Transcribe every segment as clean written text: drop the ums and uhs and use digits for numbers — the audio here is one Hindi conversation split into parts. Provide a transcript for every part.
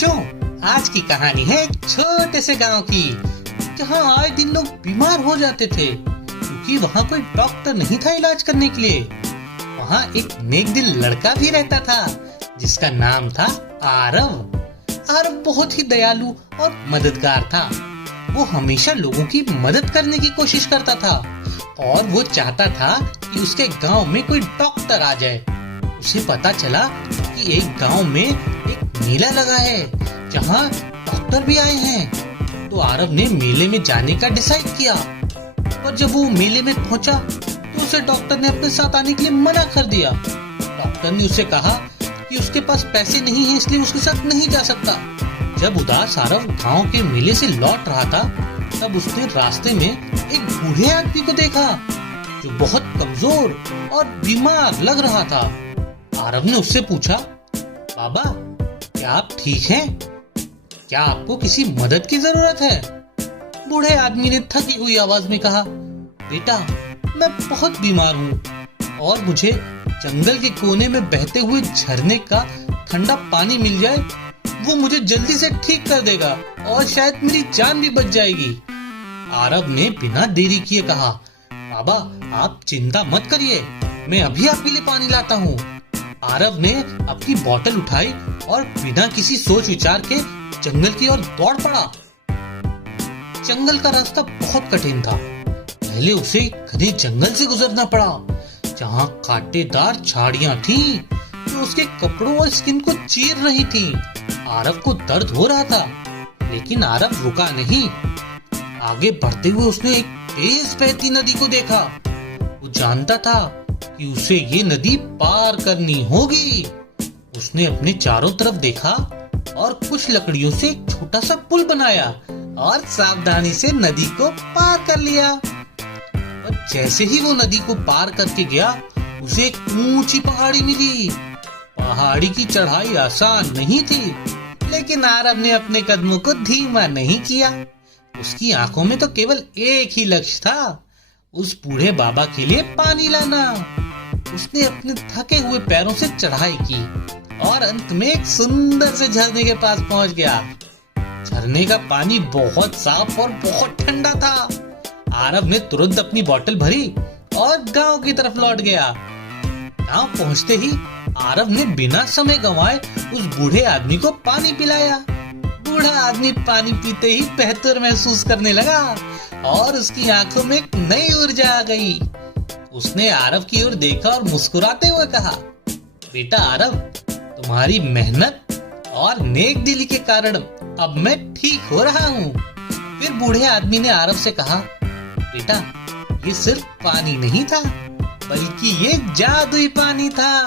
बच्चों, आज की कहानी है एक छोटे से गांव की, जहां आए दिन लोग बीमार हो जाते थे क्योंकि वहां कोई डॉक्टर नहीं था इलाज करने के लिए। वहां एक नेक दिल लड़का भी रहता था जिसका नाम था आरव। आरव बहुत ही दयालु और मददगार था। वो हमेशा लोगों की मदद करने की कोशिश करता था और वो चाहता था कि उसके गांव में कोई डॉक्टर आ जाए। उसे पता चला कि एक गांव में एक मेला लगा है जहां डॉक्टर भी आए हैं। तो आरव ने मेले में जाने का डिसाइड किया, और जब वो मेले में पहुंचा तो उसे डॉक्टर ने अपने साथ आने के लिए मना कर दिया। डॉक्टर ने उसे कहा कि उसके पास पैसे नहीं है, इसलिए उसके साथ नहीं जा सकता। जब उदास आरव गांव के मेले से लौट रहा था, तब उसने रास्ते में एक बूढ़े आदमी को देखा जो बहुत कमजोर और बीमार लग रहा था। आरव ने उससे पूछा, बाबा, क्या आप ठीक हैं? क्या आपको किसी मदद की जरूरत है? बूढ़े आदमी ने थकी हुई आवाज में कहा, बेटा, मैं बहुत बीमार हूँ और मुझे जंगल के कोने में बहते हुए झरने का ठंडा पानी मिल जाए, वो मुझे जल्दी से ठीक कर देगा और शायद मेरी जान भी बच जाएगी। आरव ने बिना देरी किए कहा, बाबा, आप चिंता मत करिए, मैं अभी आपके लिए पानी लाता हूँ। आरव ने अपनी बोतल उठाई और बिना किसी सोच विचार के जंगल की ओर दौड़ पड़ा। जंगल का रास्ता बहुत कठिन था। पहले उसे घने जंगल से गुजरना पड़ा जहाँ कांटेदार झाड़ियां थीं जो उसके कपड़ों और स्किन को चीर रही थीं। आरव को दर्द हो रहा था, लेकिन आरव रुका नहीं। आगे बढ़ते हुए उसने एक तेज बहती नदी को देखा। वो जानता था कि उसे ये नदी पार करनी होगी। उसने अपने चारों तरफ देखा और कुछ लकड़ियों से एक छोटा सा पुल बनाया और सावधानी से नदी को पार कर लिया। और जैसे ही वो नदी को पार करके गया, उसे एक ऊंची पहाड़ी मिली। पहाड़ी की चढ़ाई आसान नहीं थी, लेकिन आरव ने अपने कदमों को धीमा नहीं किया। उसकी आंखों में तो केवल एक ही लक्ष्य था, उस बूढ़े बाबा के लिए पानी लाना। उसने अपने थके हुए पैरों से चढ़ाई की और अंत में एक सुंदर से झरने के पास पहुंच गया। झरने का पानी बहुत साफ और बहुत ठंडा था। आरव ने तुरंत अपनी बोतल भरी और गांव की तरफ लौट गया। गांव पहुंचते ही आरव ने बिना समय गंवाए उस बूढ़े आदमी को पानी पिलाया। बूढ़ा आदमी पानी पीते ही बेहतर महसूस करने लगा और उसकी आंखों में एक नई ऊर्जा आ गई। उसने आरव की ओर देखा और मुस्कुराते हुए कहा, बेटा आरव, तुम्हारी मेहनत और नेक दिली के कारण अब मैं ठीक हो रहा हूँ। फिर बूढ़े आदमी ने आरव से कहा, बेटा, ये सिर्फ पानी नहीं था, बल्कि ये जादुई पानी था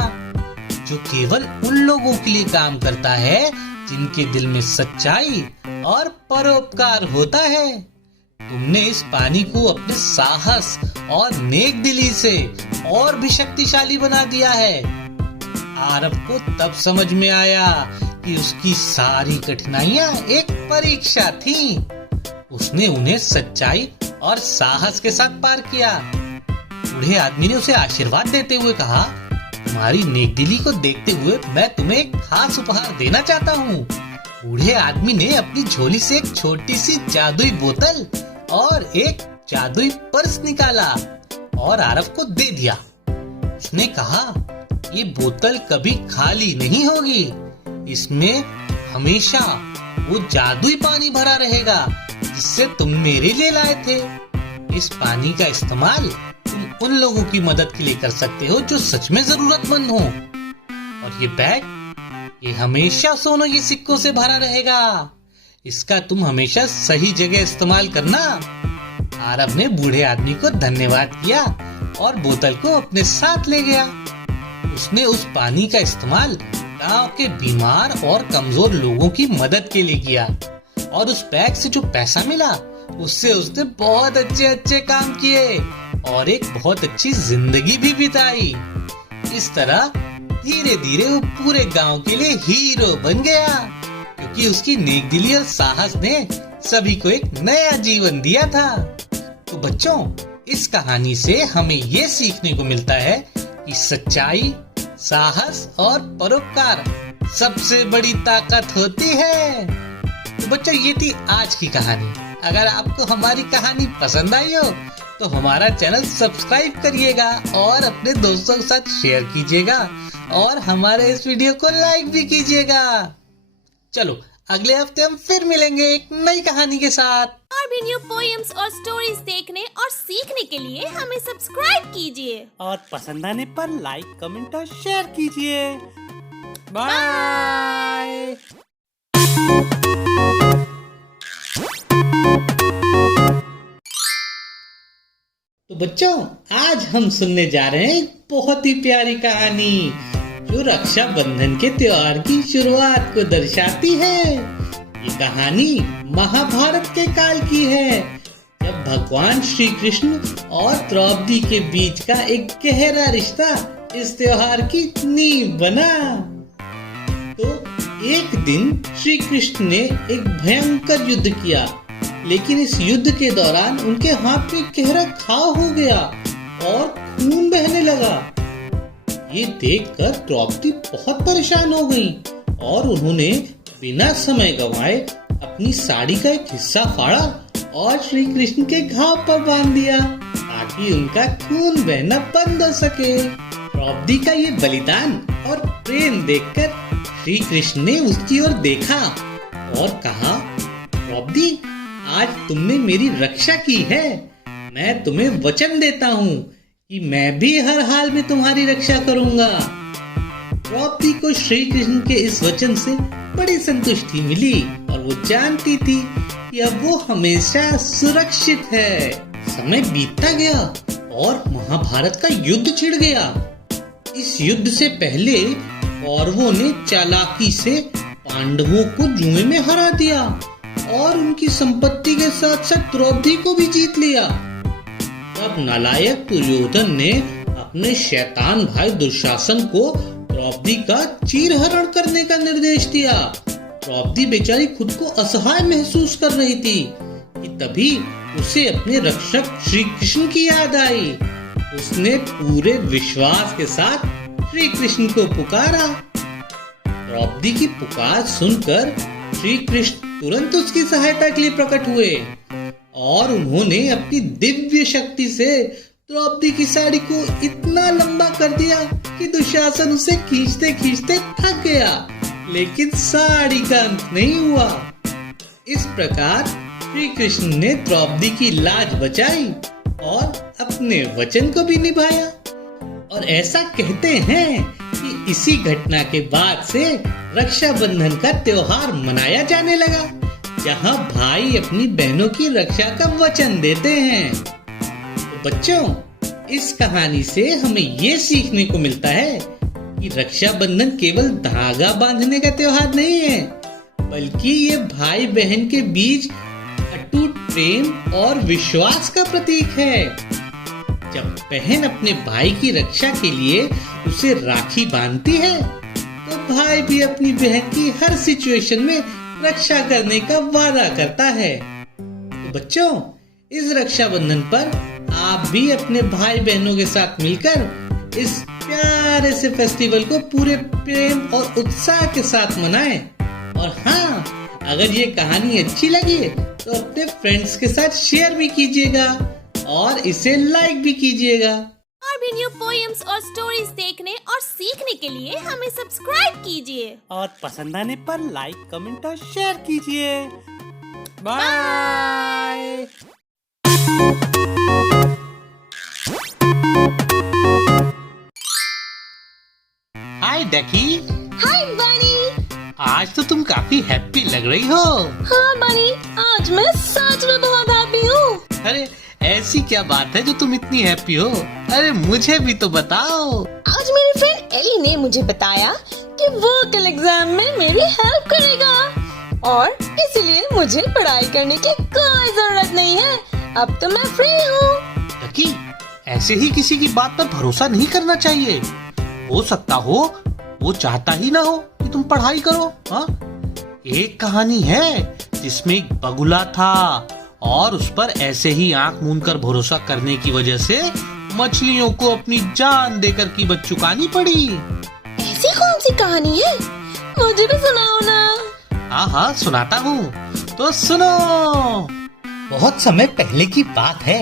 जो केवल उन लोगों के लिए काम करता है जिनके दिल में सच्चाई और परोपकार होता है। तुमने इस पानी को अपने साहस और नेक दिली से और भी शक्तिशाली बना दिया है। आरव को तब समझ में आया कि उसकी सारी कठिनाइयां एक परीक्षा थी। उसने उन्हें सच्चाई और साहस के साथ पार किया। बूढ़े आदमी ने उसे आशीर्वाद देते हुए कहा, तुम्हारी नेकदिली को देखते हुए मैं तुम्हें एक खास उपहार देना चाहता हूँ। बूढ़े आदमी ने अपनी झोली से एक छोटी सी जादुई बोतल और एक जादुई पर्स निकाला और आरव को दे दिया। उसने कहा, ये बोतल कभी खाली नहीं होगी, इसमें हमेशा वो जादुई पानी भरा रहेगा जिससे तुम मेरे लिए लाए थे। इस पानी का इस्तेमाल तुम उन लोगों की मदद के लिए कर सकते हो जो सच में जरूरतमंद हो। और ये बैग, ये हमेशा सोने के सिक्कों से भरा रहेगा, इसका तुम हमेशा सही जगह इस्तेमाल करना। आरव ने बूढ़े आदमी को धन्यवाद किया और बोतल को अपने साथ ले गया। उसने उस पानी का इस्तेमाल गांव के बीमार और कमजोर लोगों की मदद के लिए किया, और उस बैग से जो पैसा मिला उससे उसने बहुत अच्छे अच्छे काम किए और एक बहुत अच्छी जिंदगी भी बिताई। इस तरह धीरे धीरे वो पूरे गांव के लिए हीरो बन गया, क्योंकि उसकी नेकदिली और साहस ने सभी को एक नया जीवन दिया था। तो बच्चों, इस कहानी से हमें ये सीखने को मिलता है कि सच्चाई, साहस और परोपकार सबसे बड़ी ताकत होती है। तो बच्चों, ये थी आज की कहानी। अगर आपको हमारी कहानी पसंद आई हो तो हमारा चैनल सब्सक्राइब करिएगा और अपने दोस्तों के साथ शेयर कीजिएगा और हमारे इस वीडियो को लाइक भी कीजिएगा। चलो, अगले हफ्ते हम फिर मिलेंगे एक नई कहानी के साथ। और भी न्यू पोएम्स और स्टोरीज देखने और सीखने के लिए हमें सब्सक्राइब कीजिए और पसंद आने पर लाइक, कमेंट और शेयर कीजिए। बाय। तो बच्चों, आज हम सुनने जा रहे हैं एक बहुत ही प्यारी कहानी जो रक्षाबंधन के त्योहार की शुरुआत को दर्शाती है। ये कहानी महाभारत के काल की है, जब भगवान श्री कृष्ण और द्रौपदी के बीच का एक गहरा रिश्ता इस त्योहार की नींव बना। तो एक दिन श्री कृष्ण ने एक भयंकर युद्ध किया, लेकिन इस युद्ध के दौरान उनके हाथ में गहरा घाव हो गया और खून बहने लगा। ये देखकर द्रौपदी बहुत परेशान हो गई और उन्होंने बिना समय गंवाए अपनी साड़ी का एक हिस्सा फाड़ा और श्री कृष्ण के घाव पर बांध दिया ताकि उनका खून बहना बंद हो सके। द्रौपदी का ये बलिदान और प्रेम देखकर श्री कृष्ण ने उसकी ओर देखा और कहा, द्रौपदी, आज तुमने मेरी रक्षा की है। मैं तुम्हें वचन देता हूँ कि मैं भी हर हाल में तुम्हारी रक्षा करूंगा। द्रौपदी को श्री कृष्ण के इस वचन से बड़ी संतुष्टि मिली और वो जानती थी कि अब वो हमेशा सुरक्षित है। समय बीतता गया और महाभारत का युद्ध छिड़ गया। इस युद्ध से पहले कौरवों ने चालाकी से पांडवों को जुए में हरा दिया और उनकी संपत्ति के साथ साथ द्रौपदी को भी जीत लिया। तब नालायक दुर्योधन ने अपने शैतान भाई दुशासन को द्रौपदी का चीरहरण करने का निर्देश दिया। द्रौपदी बेचारी खुद को असहाय महसूस कर रही थी कि तभी उसे अपने रक्षक श्री कृष्ण की याद आई। उसने पूरे विश्वास के साथ श्री कृष्ण को पुकारा। द्रौपदी की पुकार सुनकर श्री कृष्ण तुरंत उसकी सहायता के लिए प्रकट हुए और उन्होंने अपनी दिव्य शक्ति से द्रौपदी की साड़ी को इतना लंबा कर दिया कि दुशासन उसे खींचते खींचते थक गया, लेकिन साड़ी का अंत नहीं हुआ। इस प्रकार श्री कृष्ण ने द्रौपदी की लाज बचाई और अपने वचन को भी निभाया। और ऐसा कहते हैं कि इसी घटना के बाद से रक्षाबंधन का त्योहार मनाया जाने लगा, जहां भाई अपनी बहनों की रक्षा का वचन देते हैं। तो बच्चों, इस कहानी से हमें ये सीखने को मिलता है कि रक्षाबंधन केवल धागा बांधने का त्योहार नहीं है, बल्कि ये भाई बहन के बीच अटूट प्रेम और विश्वास का प्रतीक है। जब बहन अपने भाई की रक्षा के लिए उसे राखी बांधती है, तो भाई भी अपनी बहन की हर सिचुएशन में रक्षा करने का वादा करता है। तो बच्चों, इस रक्षाबंधन पर आप भी अपने भाई बहनों के साथ मिलकर इस प्यारे से फेस्टिवल को पूरे प्रेम और उत्साह के साथ मनाएं। और हाँ, अगर ये कहानी अच्छी लगी तो अपने फ्रेंड्स के साथ शेयर भी कीजिएगा और इसे लाइक भी कीजिएगा। और भी न्यू पोएम्स और स्टोरीज देखने और सीखने के लिए हमें सब्सक्राइब कीजिए और पसंद आने पर लाइक, कमेंट और शेयर कीजिए। बाय। हाय डकी। हाय बनी। आज तो तुम काफी हैप्पी लग रही हो। हाँ बनी, आज मैं सच में बहुत हैप्पी हूँ। अरे, ऐसी क्या बात है जो तुम इतनी हैप्पी हो? अरे मुझे भी तो बताओ। आज मेरी फ्रेंड एली ने मुझे बताया कि वो कल एग्जाम में मेरी हेल्प करेगा और इसीलिए मुझे पढ़ाई करने की कोई जरूरत नहीं है। अब तो मैं फ्री हूँ। डकी, ऐसे ही किसी की बात पर भरोसा नहीं करना चाहिए। हो सकता हो वो चाहता ही ना हो कि तुम पढ़ाई करो। हाँ, एक कहानी है जिसमें एक बगुला था और उस पर ऐसे ही आंख मूंद कर भरोसा करने की वजह से मछलियों को अपनी जान देकर कीमत चुकानी पड़ी। ऐसी कौन सी कहानी है मुझे भी सुनाओ ना। हाँ हाँ सुनाता हूँ, तो सुनो। बहुत समय पहले की बात है,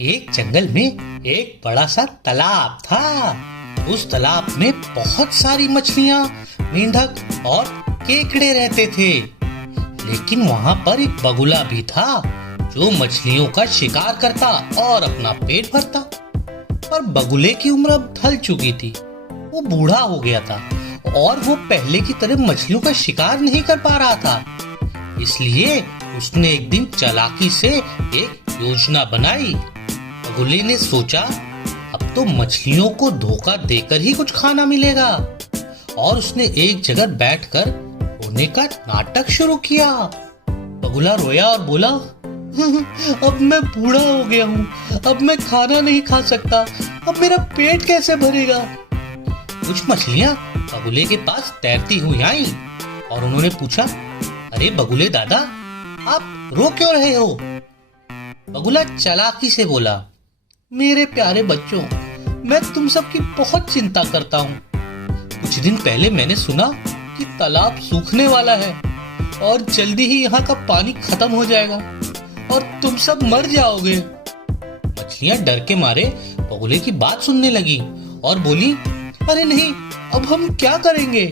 एक जंगल में एक बड़ा सा तालाब था। उस तालाब में बहुत सारी मछलियाँ, मेंढक और केकड़े रहते थे। लेकिन वहाँ पर एक बगुला भी था जो मछलियों का शिकार करता और अपना पेट भरता। पर बगुले की उम्र अब ढल चुकी थी, वो बूढ़ा हो गया था और वो पहले की तरह मछलियों का शिकार नहीं कर पा रहा था। इसलिए उसने एक दिन चालाकी से एक योजना बनाई। बगुले ने सोचा अब तो मछलियों को धोखा देकर ही कुछ खाना मिलेगा, और उसने एक जगह बैठकर रोने का नाटक शुरू किया। बगुला रोया और बोला, अब मैं बूढ़ा हो गया हूँ, अब मैं खाना नहीं खा सकता, अब मेरा पेट कैसे भरेगा। कुछ मछलियाँ बगुले के पास तैरती हुई आईं और उन्होंने पूछा, अरे बगुले दादा, आप रो क्यों रहे हो? बगुला चालाकी से बोला, मेरे प्यारे बच्चों, मैं तुम सबकी बहुत चिंता करता हूँ। कुछ दिन पहले मैंने सुना कि तालाब सूखने वाला है और जल्दी ही यहाँ का पानी खत्म हो जाएगा और तुम सब मर जाओगे। मछलियाँ डर के मारे बगुले की बात सुनने लगी और बोली, अरे नहीं, अब हम क्या करेंगे?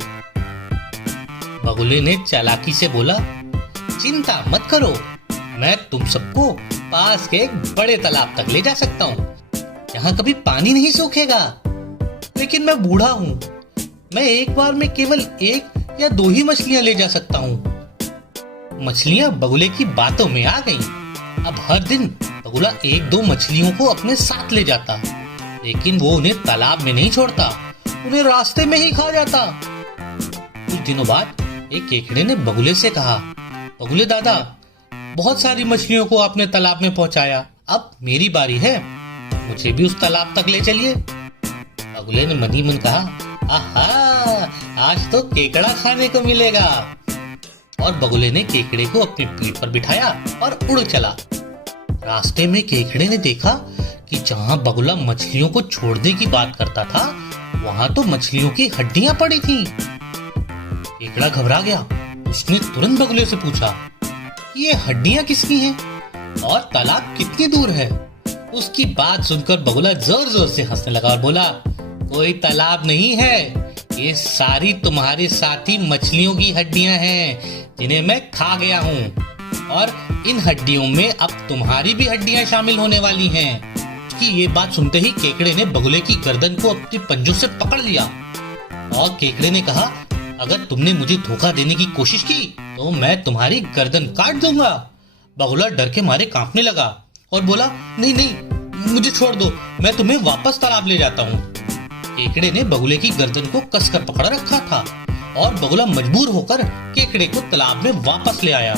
बगुले ने चालाकी से बोला, चिंता मत करो, मैं तुम सबको पास के एक बड़े तालाब तक ले जा सकता हूँ, यहाँ कभी पानी नहीं सूखेगा। लेकिन मैं बूढ़ा हूँ, मैं एक बार में केवल 1 या 2 ही मछलियाँ ले जा सकता हूँ। मछलियाँ बगुले की बातों में आ गईं। अब हर दिन बगुला 1-2 मछलियों को अपने साथ ले जाता, लेकिन वो उन्हें तालाब में नहीं छोड़ता, उन्हें रास्ते में ही खा जाता। कुछ दिनों बाद एक केकड़े ने बगुले से कहा, बगुले दादा, बहुत सारी मछलियों को आपने तालाब में पहुंचाया, अब मेरी बारी है, मुझे भी उस तालाब तक ले चलिए। बगुले ने मन ही मन कहा, आहा, आज तो केकड़ा खाने को मिलेगा। और बगुले ने केकड़े को अपनी पीठ पर बिठाया और उड़ चला। रास्ते में केकड़े ने देखा कि जहाँ बगुला मछलियों को छोड़ने की बात करता था, वहाँ तो मछलियों की हड्डियां पड़ी थीं। केकड़ा घबरा गया, उसने तुरंत बगुले से पूछा, ये हड्डियां किसकी हैं और तालाब कितनी दूर है? उसकी बात सुनकर बगुला जोर जोर से हंसने लगा और बोला, कोई तालाब नहीं है, ये सारी तुम्हारे साथी मछलियों की हड्डियां हैं जिन्हें मैं खा गया हूँ, और इन हड्डियों में अब तुम्हारी भी हड्डियां शामिल होने वाली हैं। कि ये बात सुनते ही केकड़े ने बगुले की गर्दन को अपने पंजों से पकड़ लिया और केकड़े ने कहा, अगर तुमने मुझे धोखा देने की कोशिश की तो मैं तुम्हारी गर्दन काट दूंगा। बगुला डर के मारे कांपने लगा और बोला, नहीं नहीं, मुझे छोड़ दो, मैं तुम्हें वापस तालाब ले जाता हूँ। केकड़े ने बगुले की गर्दन को कसकर पकड़ रखा था और बगुला मजबूर होकर केकड़े को तालाब में वापस ले आया,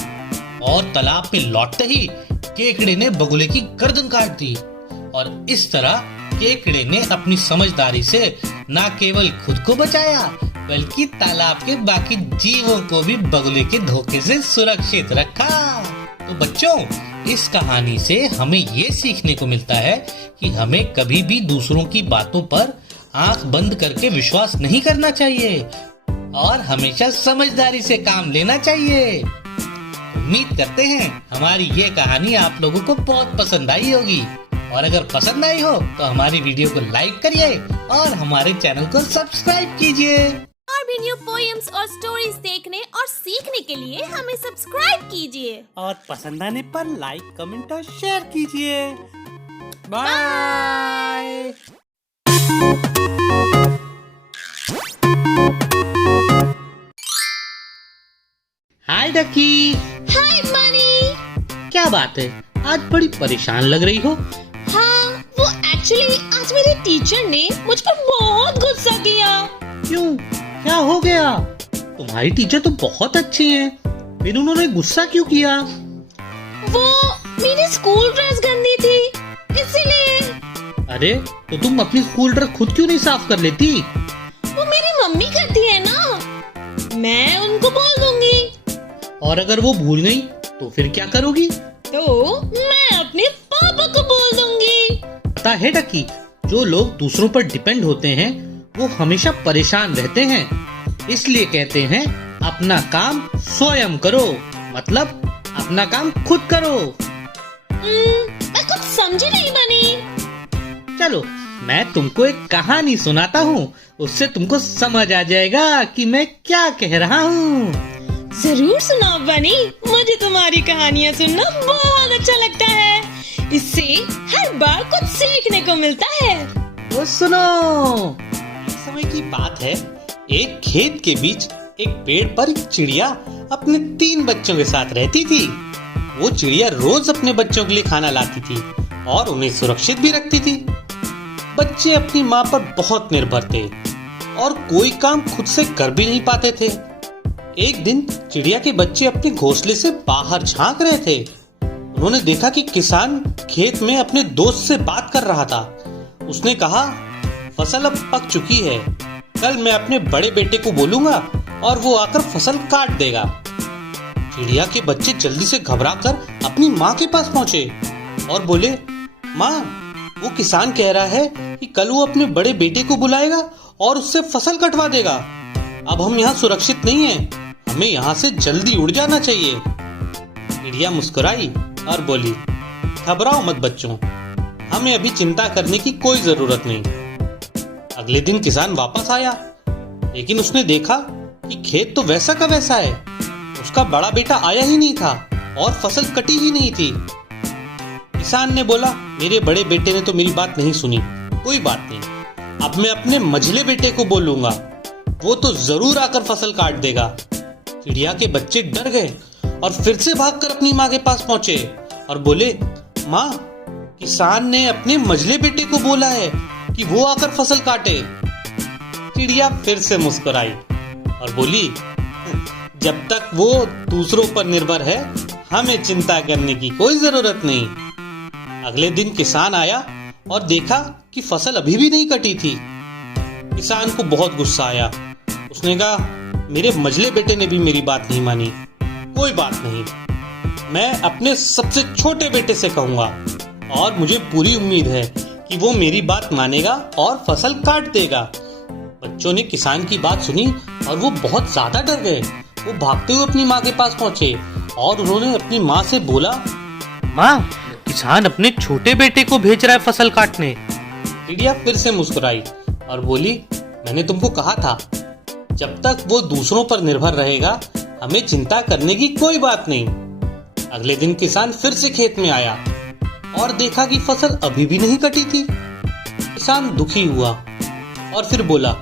और तालाब में लौटते ही केकड़े ने बगुले की गर्दन काट दी। और इस तरह केकड़े ने अपनी समझदारी से न केवल खुद को बचाया, बल्कि तालाब के बाकी जीवों को भी बगुले के धोखे से सुरक्षित रखा। तो बच्चों, इस कहानी से हमें ये सीखने को मिलता है कि हमें कभी भी दूसरों की बातों पर आंख बंद करके विश्वास नहीं करना चाहिए और हमेशा समझदारी से काम लेना चाहिए। उम्मीद करते हैं हमारी ये कहानी आप लोगों को बहुत पसंद आई होगी, और अगर पसंद आई हो तो हमारी वीडियो को लाइक करिए और हमारे चैनल को सब्सक्राइब कीजिए। और भी न्यू पोएम्स और स्टोरीज देखने और सीखने के लिए हमें सब्सक्राइब कीजिए और पसंद आने पर लाइक, कमेंट और शेयर कीजिए। बाय। हाय डकी। हाय बनी। क्या बात है, आज बड़ी परेशान लग रही हो? हाँ, वो एक्चुअली आज मेरे टीचर ने मुझ पर बहुत गुस्सा किया। क्यों, क्या हो गया? तुम्हारी टीचर तो बहुत अच्छी हैं, फिर उन्होंने गुस्सा क्यों किया? वो मेरी स्कूल ड्रेस गंदी थी, इसीलिए। अरे तो तुम अपनी स्कूल ड्रेस खुद क्यों नहीं साफ कर लेती? वो मेरी मम्मी करती है ना, मैं उनको बोल दूंगी। और अगर वो भूल गई तो फिर क्या करोगी? तो मैं अपने पापा को बोल दूंगी। पता है डकी, जो लोग दूसरों पर डिपेंड होते हैं वो हमेशा परेशान रहते हैं, इसलिए कहते हैं अपना काम स्वयं करो, मतलब अपना काम खुद करो। मैं कुछ समझी नहीं बनी। चलो मैं तुमको एक कहानी सुनाता हूँ, उससे तुमको समझ आ जाएगा कि मैं क्या कह रहा हूँ। जरूर सुनाओ बनी, मुझे तुम्हारी कहानियाँ सुनना बहुत अच्छा लगता है। इससे हर बार कुछ सीखने को मिलता है। तो सुनो। एक समय की बात है, एक खेत के बीच एक पेड़ पर एक चिड़िया अपने 3 बच्चों के साथ रहती थी। वो चिड़िया रोज अपने बच्चों के लिए खाना लाती थी और उन्हें सुरक्षित भी रखती थी। बच्चे अपनी माँ पर बहुत निर्भर थे और कोई काम खुद से कर भी नहीं पाते थे। एक दिन चिड़िया के बच्चे अपने घोंसले से बाहर झांक रहे थे। उन्होंने देखा कि किसान खेत में अपने दोस्त से बात कर रहा था। उसने कहा, फसल अब पक चुकी है, कल मैं अपने बड़े बेटे को बोलूंगा और वो आकर फसल काट देगा। चिड़िया के बच्चे जल्दी से घबराकर अपनी माँ के पास पहुंचे और बोले, माँ, वो किसान कह रहा है कि कल वो अपने बड़े बेटे को बुलाएगा और उससे फसल कटवा देगा। अब हम यहाँ सुरक्षित नहीं हैं, हमें यहाँ से जल्दी उड़ जाना चाहिए। चिड़िया मुस्कुराई और बोली, घबराओ मत बच्चों, हमें अभी चिंता करने की कोई जरूरत नहीं। अगले दिन किसान वापस आया, लेकिन उसने देखा कि खेत तो वैसा का वैसा है। उसका बड़ा बेटा आया ही नहीं था और फसल कटी ही नहीं थी। किसान ने बोला, मेरे बड़े बेटे ने तो मेरी बात नहीं सुनी, कोई बात नहीं, अब मैं अपने मझले बेटे को बोलूंगा, वो तो जरूर आकर फसल काट देगा। चिड़िया के बच्चे डर गए और फिर से भागकर अपनी माँ के पास पहुंचे और बोले, माँ, किसान ने अपने मझले बेटे को बोला है कि वो आकर फसल काटे। चिड़िया फिर से मुस्कुराई और बोली, जब तक वो दूसरों पर निर्भर है, हमें चिंता करने की कोई जरूरत नहीं। अगले दिन किसान आया और देखा कि फसल अभी भी नहीं कटी थी। किसान को बहुत गुस्सा आया। उसने कहा, मेरे मझले बेटे ने भी मेरी बात नहीं मानी, कोई बात नहीं, मैं अपने सबसे छोटे बेटे से कहूंगा और मुझे पूरी उम्मीद है कि वो मेरी बात मानेगा और फसल काट देगा। बच्चों ने किसान की बात सुनी और वो बहुत ज्यादा डर गए। वो भागते हुए अपनी माँ के पास पहुंचे और उन्होंने अपनी माँ से बोला, माँ, किसान अपने छोटे बेटे को भेज रहा है फसल काटने। चिड़िया फिर से मुस्कुराई और बोली, मैंने तुमको कहा था, जब तक वो दूसरों पर निर्भर रहेगा, हमें चिंता करने की कोई बात नहीं। अगले दिन किसान फिर से खेत में आया और देखा कि फसल अभी भी नहीं कटी थी। किसान दुखी हुआ और फिर बोला,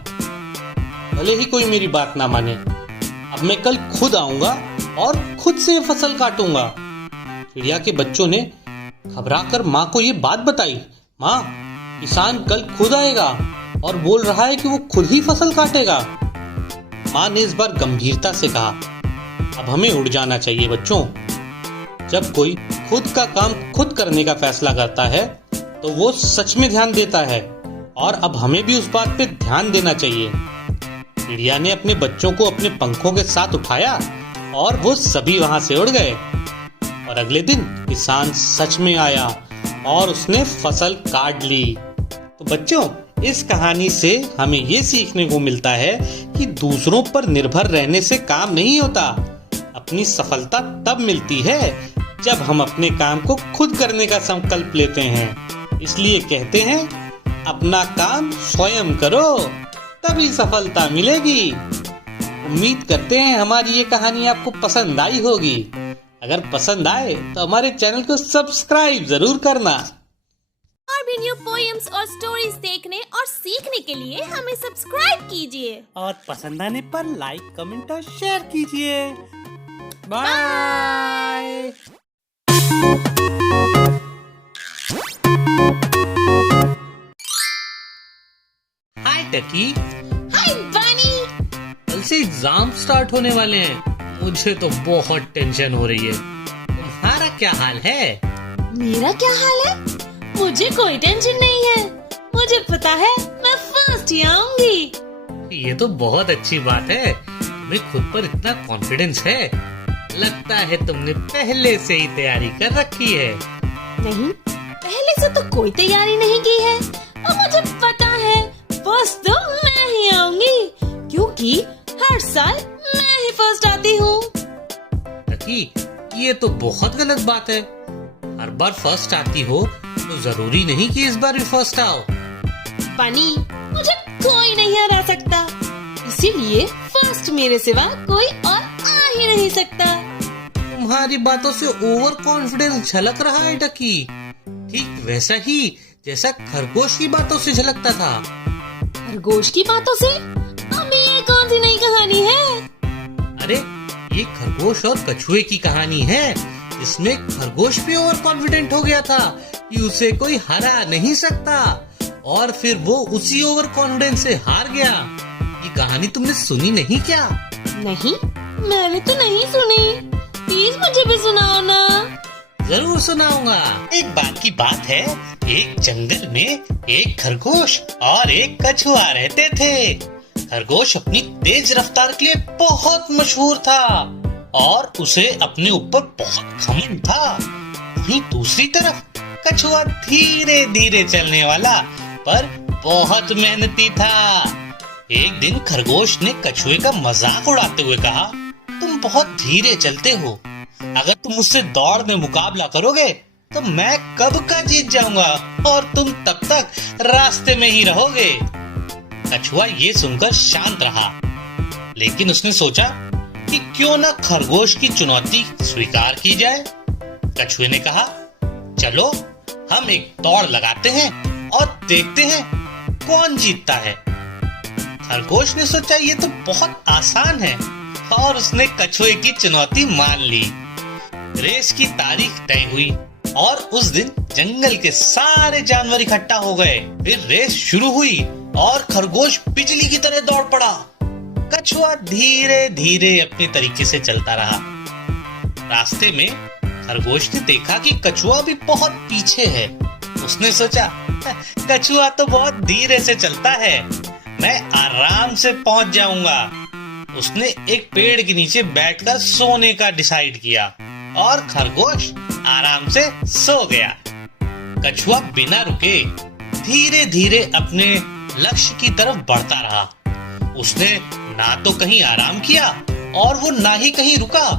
भले ही कोई मेरी बात ना माने, अब मैं कल खुद आऊंगा और खुद से फसल काटूंगा। चिड़िया के बच्चों ने घबराकर माँ को ये बात बताई। माँ, किसान कल खुद आएगा और बोल रहा है कि वो खुद ही फसल काटेगा। माँ ने इस बार गंभीरता से कहा, अब हमें उड़ जाना चाहिए बच्चों। जब कोई खुद का काम खुद करने का फैसला करता है तो वो सच में ध्यान देता है और अब हमें भी उस बात पे ध्यान देना चाहिए। चिड़िया ने अपने बच्चों को अपने पंखों के साथ उठाया और वो सभी वहां से उड़ गए। और अगले दिन किसान सच में आया और उसने फसल काट ली। तो बच्चों, इस कहानी से हमें ये सीखने को मिलता है कि दूसरों पर निर्भर रहने से काम नहीं होता। अपनी सफलता तब मिलती है जब हम अपने काम को खुद करने का संकल्प लेते हैं। इसलिए कहते हैं, अपना काम स्वयं करो, तभी सफलता मिलेगी। उम्मीद करते हैं हमारी ये कहानी आपको पसंद आई होगी। अगर पसंद आए तो हमारे चैनल को सब्सक्राइब जरूर करना। और भी न्यू पोएम्स और स्टोरीज देखने और सीखने के लिए हमें सब्सक्राइब कीजिए और पसंद आने पर लाइक, कमेंट और शेयर कीजिए। बाय। हाय टकी। हाय बनी। कल से एग्जाम स्टार्ट होने वाले हैं, मुझे तो बहुत टेंशन हो रही है। तुम्हारा क्या हाल है? मेरा क्या हाल है? मुझे कोई टेंशन नहीं है। मुझे पता है मैं फर्स्ट ही आऊंगी। ये तो बहुत अच्छी बात है, तुम्हें खुद पर इतना कॉन्फिडेंस है। लगता है तुमने पहले से ही तैयारी कर रखी है। नहीं, पहले से तो कोई तैयारी नहीं की है और मुझे पता है फर्स्ट तो मैं ही आऊंगी, क्योंकि हर ये तो बहुत गलत बात है। हर बार फर्स्ट आती हो तो जरूरी नहीं कि इस बार भी फर्स्ट आओ। बनी, मुझे कोई नहीं हरा सकता, इसीलिए फर्स्ट मेरे सिवा कोई और आ ही नहीं सकता। तुम्हारी बातों से ओवर कॉन्फिडेंस झलक रहा है डकी, ठीक वैसा ही जैसा खरगोश की बातों से झलकता था। खरगोश की बातों से? अब ये कौन सी नई कहानी है? अरे ये खरगोश और कछुए की कहानी है, जिसमें खरगोश भी ओवर कॉन्फिडेंट हो गया था कि उसे कोई हरा नहीं सकता, और फिर वो उसी ओवर कॉन्फिडेंस से हार गया। ये कहानी तुमने सुनी नहीं क्या? नहीं, मैंने तो नहीं सुनी। प्लीज मुझे भी सुनाओ ना। जरूर सुनाऊंगा। एक बात की बात है, एक जंगल में एक खरगोश और एक कछुआ रहते थे। खरगोश अपनी तेज रफ्तार के लिए बहुत मशहूर था और उसे अपने ऊपर बहुत घमंड था। वहीं दूसरी तरफ कछुआ धीरे धीरे चलने वाला पर बहुत मेहनती था। एक दिन खरगोश ने कछुए का मजाक उड़ाते हुए कहा, तुम बहुत धीरे चलते हो, अगर तुम मुझसे दौड़ में मुकाबला करोगे तो मैं कब का जीत जाऊंगा और तुम तब तक रास्ते में ही रहोगे। कछुआ ये सुनकर शांत रहा, लेकिन उसने सोचा कि क्यों ना खरगोश की चुनौती स्वीकार की जाए। कछुए ने कहा, चलो हम एक दौड़ लगाते हैं और देखते हैं कौन जीतता है। खरगोश ने सोचा ये तो बहुत आसान है और उसने कछुए की चुनौती मान ली। रेस की तारीख तय हुई और उस दिन जंगल के सारे जानवर इकट्ठा हो गए। फिर रेस शुरू हुई और खरगोश बिजली की तरह दौड़ पड़ा। कछुआ धीरे धीरे अपने तरीके से चलता रहा। रास्ते में खरगोश ने देखा कि कछुआ भी बहुत पीछे है। उसने सोचा, कछुआ तो बहुत धीरे से चलता है, मैं आराम से पहुंच जाऊंगा। उसने एक पेड़ के नीचे बैठकर सोने का डिसाइड किया और खरगोश आराम से सो गया। कछुआ बिना रुके धीरे धीरे अपने लक्ष्य की तरफ बढ़ता रहा। उसने ना तो कहीं आराम किया और वो ना ही कहीं रुका।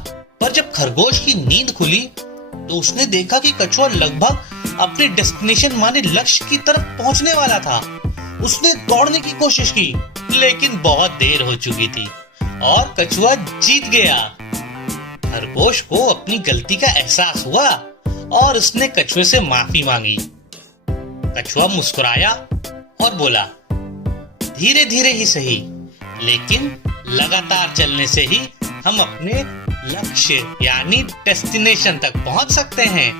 पर जब खरगोश की नींद खुली तो उसने देखा कि कछुआ लगभग अपने डेस्टिनेशन माने लक्ष्य की तरफ पहुंचने वाला था। उसने दौड़ने की कोशिश की, लेकिन बहुत देर हो चुकी थी और कछुआ जीत गया। खरगोश को अपनी गलती का एहसास हुआ और उसने कछुए से माफी मांगी। कछुआ मुस्कुराया और बोला, धीरे धीरे ही सही, लेकिन लगातार चलने से ही हम अपने लक्ष्य यानी डेस्टिनेशन तक पहुंच सकते हैं।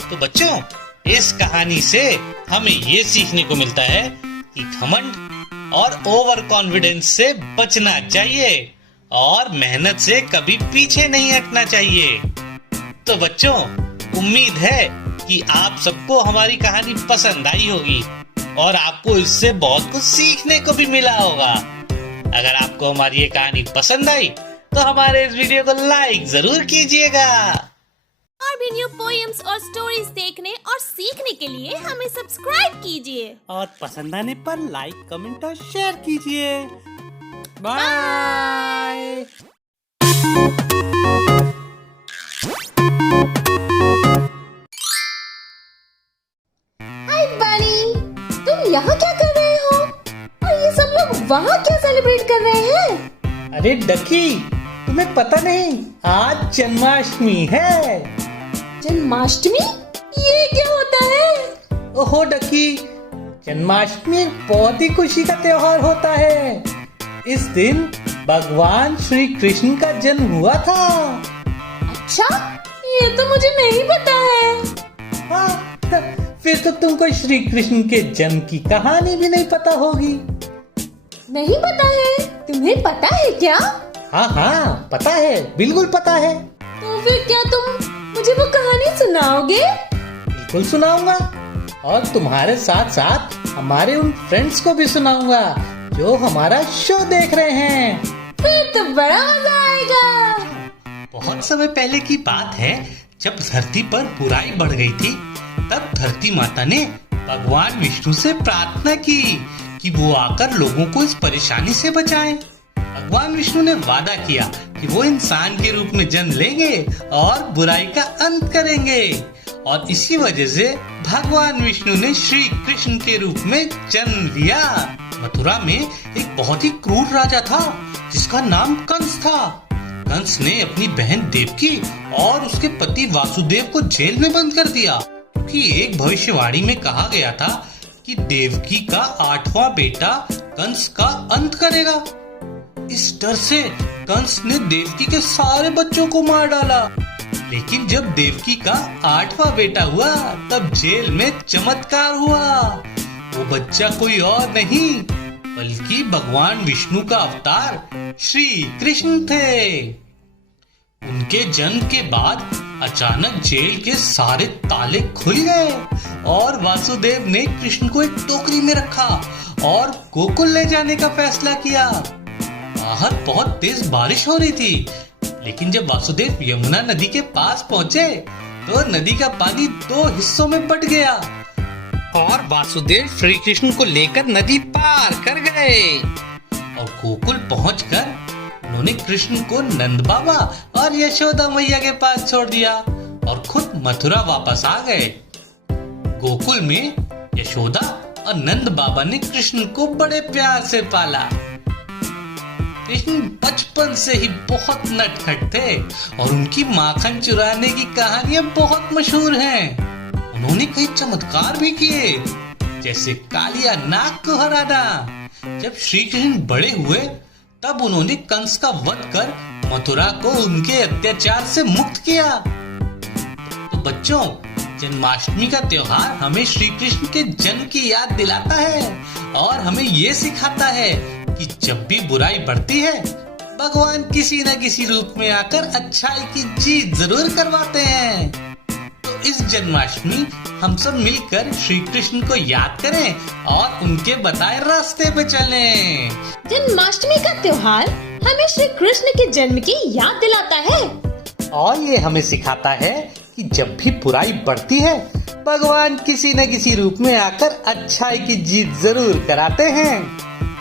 तो बच्चों, इस कहानी से हमें ये सीखने को मिलता है कि घमंड और ओवर कॉन्फिडेंस से बचना चाहिए और मेहनत से कभी पीछे नहीं हटना चाहिए। तो बच्चों, उम्मीद है कि आप सबको हमारी कहानी पसंद आई होगी और आपको इससे बहुत कुछ सीखने को भी मिला होगा। अगर आपको हमारी ये कहानी पसंद आई तो हमारे इस वीडियो को लाइक जरूर कीजिएगा। और भी न्यू पोएम्स और स्टोरीज देखने और सीखने के लिए हमें सब्सक्राइब कीजिए और पसंद आने पर लाइक, कमेंट और शेयर कीजिए। बाय। हाय बनी, तुम यहाँ क्या कर रहे हो? और ये सब लोग वहाँ क्या सेलिब्रेट कर रहे हैं? अरे डकी, तुम्हें पता नहीं, आज जन्माष्टमी है। जन्माष्टमी? ये क्या होता है? ओहो डकी, जन्माष्टमी एक बहुत ही खुशी का त्योहार होता है। इस दिन भगवान श्री कृष्ण का जन्म हुआ था। अच्छा, ये तो मुझे नहीं पता है। हाँ, फिर तो तुमको श्री कृष्ण के जन्म की कहानी भी नहीं पता होगी। नहीं पता है? तुम्हें पता है क्या? हाँ हाँ, पता है, बिल्कुल पता है। तो फिर क्या तुम मुझे वो कहानी सुनाओगे? बिल्कुल सुनाऊंगा, और तुम्हारे साथ साथ हमारे उन फ्रेंड्स को भी सुनाऊंगा जो हमारा शो देख रहे हैं। फिर तो बड़ा मजा आएगा। बहुत समय पहले की बात है, जब धरती पर बुराई बढ़ गई थी, तब धरती माता ने भगवान विष्णु से प्रार्थना की कि वो आकर लोगों को इस परेशानी से बचाएं। भगवान विष्णु ने वादा किया कि वो इंसान के रूप में जन्म लेंगे और बुराई का अंत करेंगे, और इसी वजह से भगवान विष्णु ने श्री कृष्ण के रूप में जन्म लिया। मथुरा में एक बहुत ही क्रूर राजा था जिसका नाम कंस था। कंस ने अपनी बहन देवकी और उसके पति वासुदेव को जेल में बंद कर दिया, क्योंकि एक भविष्यवाणी में कहा गया था कि देवकी का 8वां बेटा कंस का अंत करेगा। इस डर से कंस ने देवकी के सारे बच्चों को मार डाला। लेकिन जब देवकी का 8वां बेटा हुआ तब जेल में चमत्कार हुआ। वो बच्चा कोई और नहीं बल्कि भगवान विष्णु का अवतार श्री कृष्ण थे। उनके जन्म के बाद अचानक जेल के सारे ताले खुल गए और वासुदेव ने कृष्ण को एक टोकरी में रखा और गोकुल ले जाने का फैसला किया। बाहर बहुत तेज बारिश हो रही थी, लेकिन जब वासुदेव यमुना नदी के पास पहुंचे तो नदी का पानी 2 हिस्सों में बट गया और वासुदेव श्री कृष्ण को लेकर नदी पार कर गए। और गोकुल पहुंचकर उन्होंने कृष्ण को नंद बाबा और यशोदा मैया के पास छोड़ दिया और खुद मथुरा वापस आ गए। गोकुल में यशोदा और नंद बाबा ने कृष्ण को बड़े प्यार से पाला। कृष्ण बचपन से ही बहुत नटखट थे और उनकी माखन चुराने की कहानियां बहुत मशहूर हैं। उन्होंने कई चमत्कार भी किए, जैसे कालिया नाग को हराना। जब श्री कृष्ण बड़े हुए तब उन्होंने कंस का वध कर मथुरा को उनके अत्याचार से मुक्त किया। तो बच्चों, जन्माष्टमी का त्योहार हमें श्री कृष्ण के जन्म की याद दिलाता है और हमें ये सिखाता है कि जब भी बुराई बढ़ती है भगवान किसी न किसी रूप में आकर अच्छाई की जीत जरूर करवाते हैं। तो इस जन्माष्टमी हम सब मिलकर श्री कृष्ण को याद करें और उनके बताए रास्ते पे चलें। जन्माष्टमी का त्योहार हमें श्री कृष्ण के जन्म की याद दिलाता है और ये हमें सिखाता है कि जब भी बुराई बढ़ती है भगवान किसी न किसी रूप में आकर अच्छाई की जीत जरूर कराते हैं।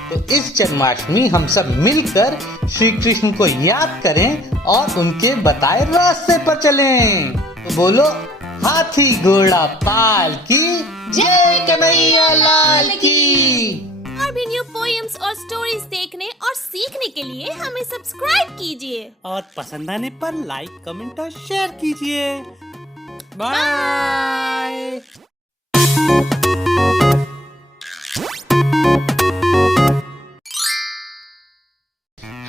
तो इस जन्माष्टमी हम सब मिलकर श्री कृष्ण को याद करें और उनके बताए रास्ते पर चलें। तो बोलो, हाथी घोड़ा पाल की जय, कन्हैया लाल की। और भी न्यू पोएम्स और स्टोरीज देखने और सीखने के लिए हमें सब्सक्राइब कीजिए और पसंद आने पर लाइक, कमेंट और शेयर कीजिए। बाय।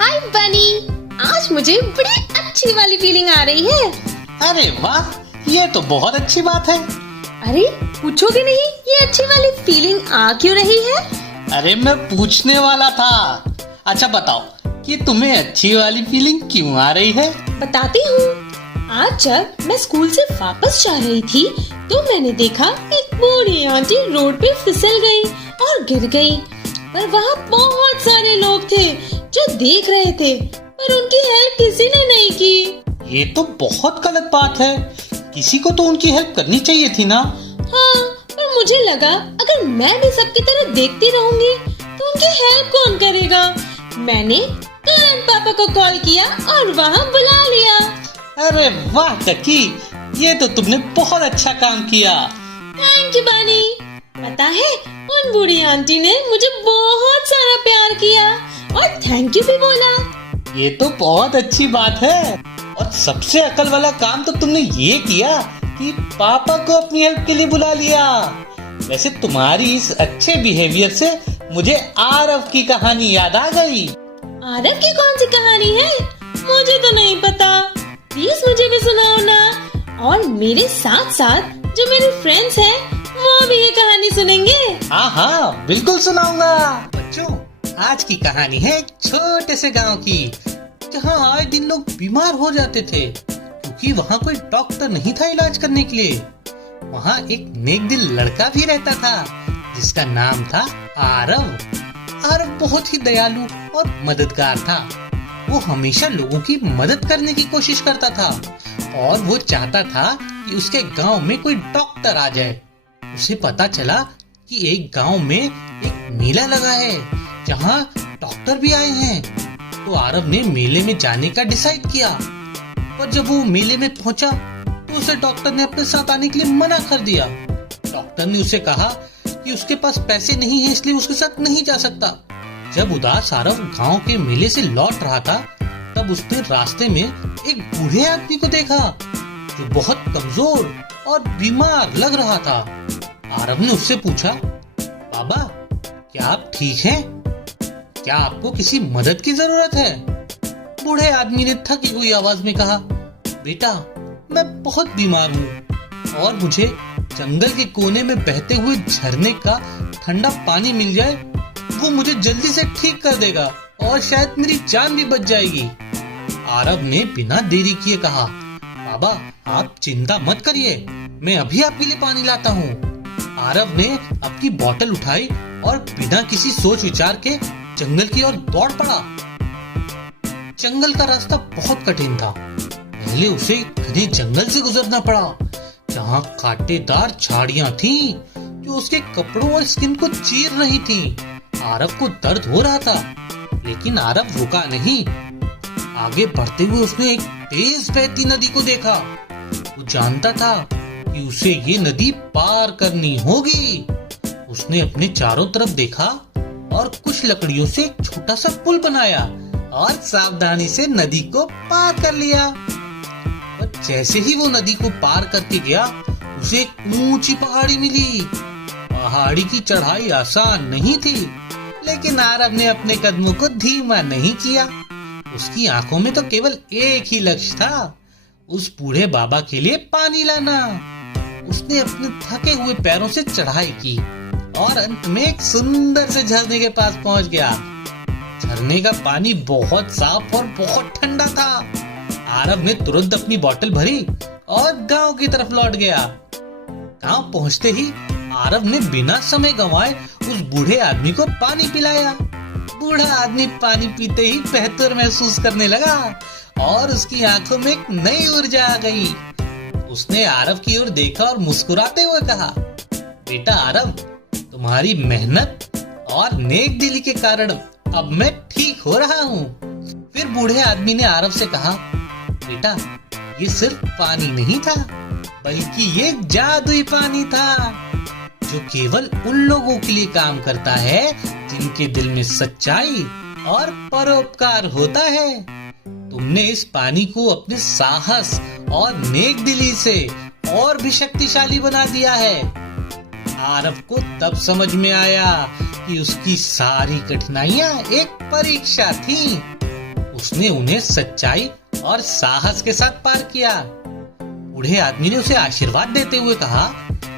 हाय बनी, आज मुझे बड़ी अच्छी वाली फीलिंग आ रही है। अरे वाह, ये तो बहुत अच्छी बात है। अरे पूछोगे नहीं, ये अच्छी वाली फीलिंग आ क्यों रही है? अरे मैं पूछने वाला था। अच्छा बताओ कि तुम्हें अच्छी वाली फीलिंग क्यों आ रही है? बताती हूँ। आज जब मैं स्कूल से वापस जा रही थी तो मैंने देखा एक बूढ़ी आंटी रोड पे फिसल गई और गिर गई, पर वहाँ बहुत सारे लोग थे जो देख रहे थे, पर उनकी हेल्प किसी ने नहीं की। ये तो बहुत गलत बात है, किसी को तो उनकी हेल्प करनी चाहिए थी ना। हाँ, पर मुझे लगा अगर मैं भी सबकी तरह देखती रहूंगी तो उनकी हेल्प कौन करेगा। मैंने तुरंत पापा को कॉल किया और वहाँ बुला लिया। अरे वाह ककी, ये तो तुमने बहुत अच्छा काम किया। थैंक यू बानी। पता है, उन बूढ़ी आंटी ने मुझे बहुत सारा प्यार किया और थैंक यू भी बोला। ये तो बहुत अच्छी बात है, और सबसे अकल वाला काम तो तुमने ये किया कि पापा को अपनी हेल्प के लिए बुला लिया। वैसे तुम्हारी इस अच्छे बिहेवियर से मुझे आरव की कहानी याद आ गई। आरव की कौन सी कहानी है? मुझे तो नहीं पता, प्लीज मुझे भी सुनाओ ना। और मेरे साथ साथ जो मेरे फ्रेंड्स हैं वो भी ये कहानी सुनेंगे। हाँ हाँ, बिल्कुल सुनाऊंगा। बच्चों, आज की कहानी है एक छोटे से गांव की, जहाँ आए दिन लोग बीमार हो जाते थे क्योंकि वहाँ कोई डॉक्टर नहीं था इलाज करने के लिए। वहाँ एक नेक दिल लड़का भी रहता था जिसका नाम था आरव। आरव बहुत ही दयालु और मददगार था। वो हमेशा लोगों की मदद करने की कोशिश करता था और वो चाहता था कि उसके गांव में कोई डॉक्टर आ जाए। उसे पता चला कि एक गांव में एक मेला लगा है जहां डॉक्टर भी आए हैं। तो आरव ने मेले में जाने का डिसाइड किया। पर जब वो मेले में पहुंचा तो उसे डॉक्टर ने अपने साथ आने के लिए मना कर दिया। डॉक्टर ने उसे कहा कि उसके पास पैसे नहीं है, इसलिए उसके साथ नहीं जा सकता। जब उदास आरव गांव के मेले से लौट रहा था तब उसने रास्ते में एक बूढ़े आदमी को देखा जो बहुत कमजोर और बीमार लग रहा था। आरव ने उससे पूछा, बाबा क्या आप ठीक हैं? क्या आपको किसी मदद की जरूरत है? बूढ़े आदमी ने थकी हुई आवाज में कहा, बेटा मैं बहुत बीमार हूँ और मुझे जंगल के कोने में बहते हुए झरने का ठंडा पानी मिल जाए, वो मुझे जल्दी से ठीक कर देगा और शायद मेरी जान भी बच जाएगी। आरव ने बिना देरी किए कहा, बाबा आप चिंता मत करिए, मैं अभी आपके लिए पानी लाता हूँ। आरव ने अपनी बोतल उठाई और बिना किसी सोच विचार के जंगल की ओर दौड़ पड़ा। जंगल का रास्ता बहुत कठिन था। पहले उसे घने जंगल से गुजरना पड़ा जहाँ कांटेदार झाड़ियां थीं जो उसके कपड़ों और स्किन को चीर रही थीं। आरव को दर्द हो रहा था लेकिन आरव रुका नहीं। आगे बढ़ते हुए उसने एक तेज बहती नदी को देखा। वो जानता था कि उसे ये नदी पार करनी होगी। उसने अपने चारों तरफ देखा और कुछ लकड़ियों से एक छोटा सा पुल बनाया और सावधानी से नदी को पार कर लिया। और जैसे ही वो नदी को पार करके गया उसे एक ऊंची पहाड़ी मिली। पहाड़ी की चढ़ाई आसान नहीं थी लेकिन आरव ने अपने कदमों को धीमा नहीं किया। उसकी आंखों में तो केवल एक ही लक्ष्य था, उस बूढ़े बाबा के लिए पानी लाना। उसने अपने थके हुए पैरों से चढ़ाई की और अंत में एक सुंदर से झरने के पास पहुंच गया। झरने का पानी बहुत साफ और बहुत ठंडा था। आरव ने तुरंत अपनी बोतल भरी और गांव की तरफ लौट गया। गांव पहुंचते ही आरव ने बिना समय गंवाए उस बूढ़े आदमी को पानी पिलाया। बूढ़ा आदमी पानी पीते ही बेहतर महसूस करने लगा और उसकी आंखों में एक नई ऊर्जा आ गई। उसने आरव की ओर देखा और मुस्कुराते हुए कहा, बेटा आरव, तुम्हारी मेहनत और नेक दिली के कारण अब मैं ठीक हो रहा हूँ। फिर बूढ़े आदमी ने आरव से कहा, बेटा ये सिर्फ पानी नहीं था बल्कि ये जादुई पानी था जो केवल उन लोगों के लिए काम करता है जिनके दिल में सच्चाई और परोपकार होता है। तुमने इस पानी को अपने साहस और नेक दिली से और भी शक्तिशाली बना दिया है। आरव को तब समझ में आया कि उसकी सारी कठिनाइयां एक परीक्षा थीं। उसने उन्हें सच्चाई और साहस के साथ पार किया। बूढ़े आदमी ने उसे आशीर्वाद देते हुए कहा,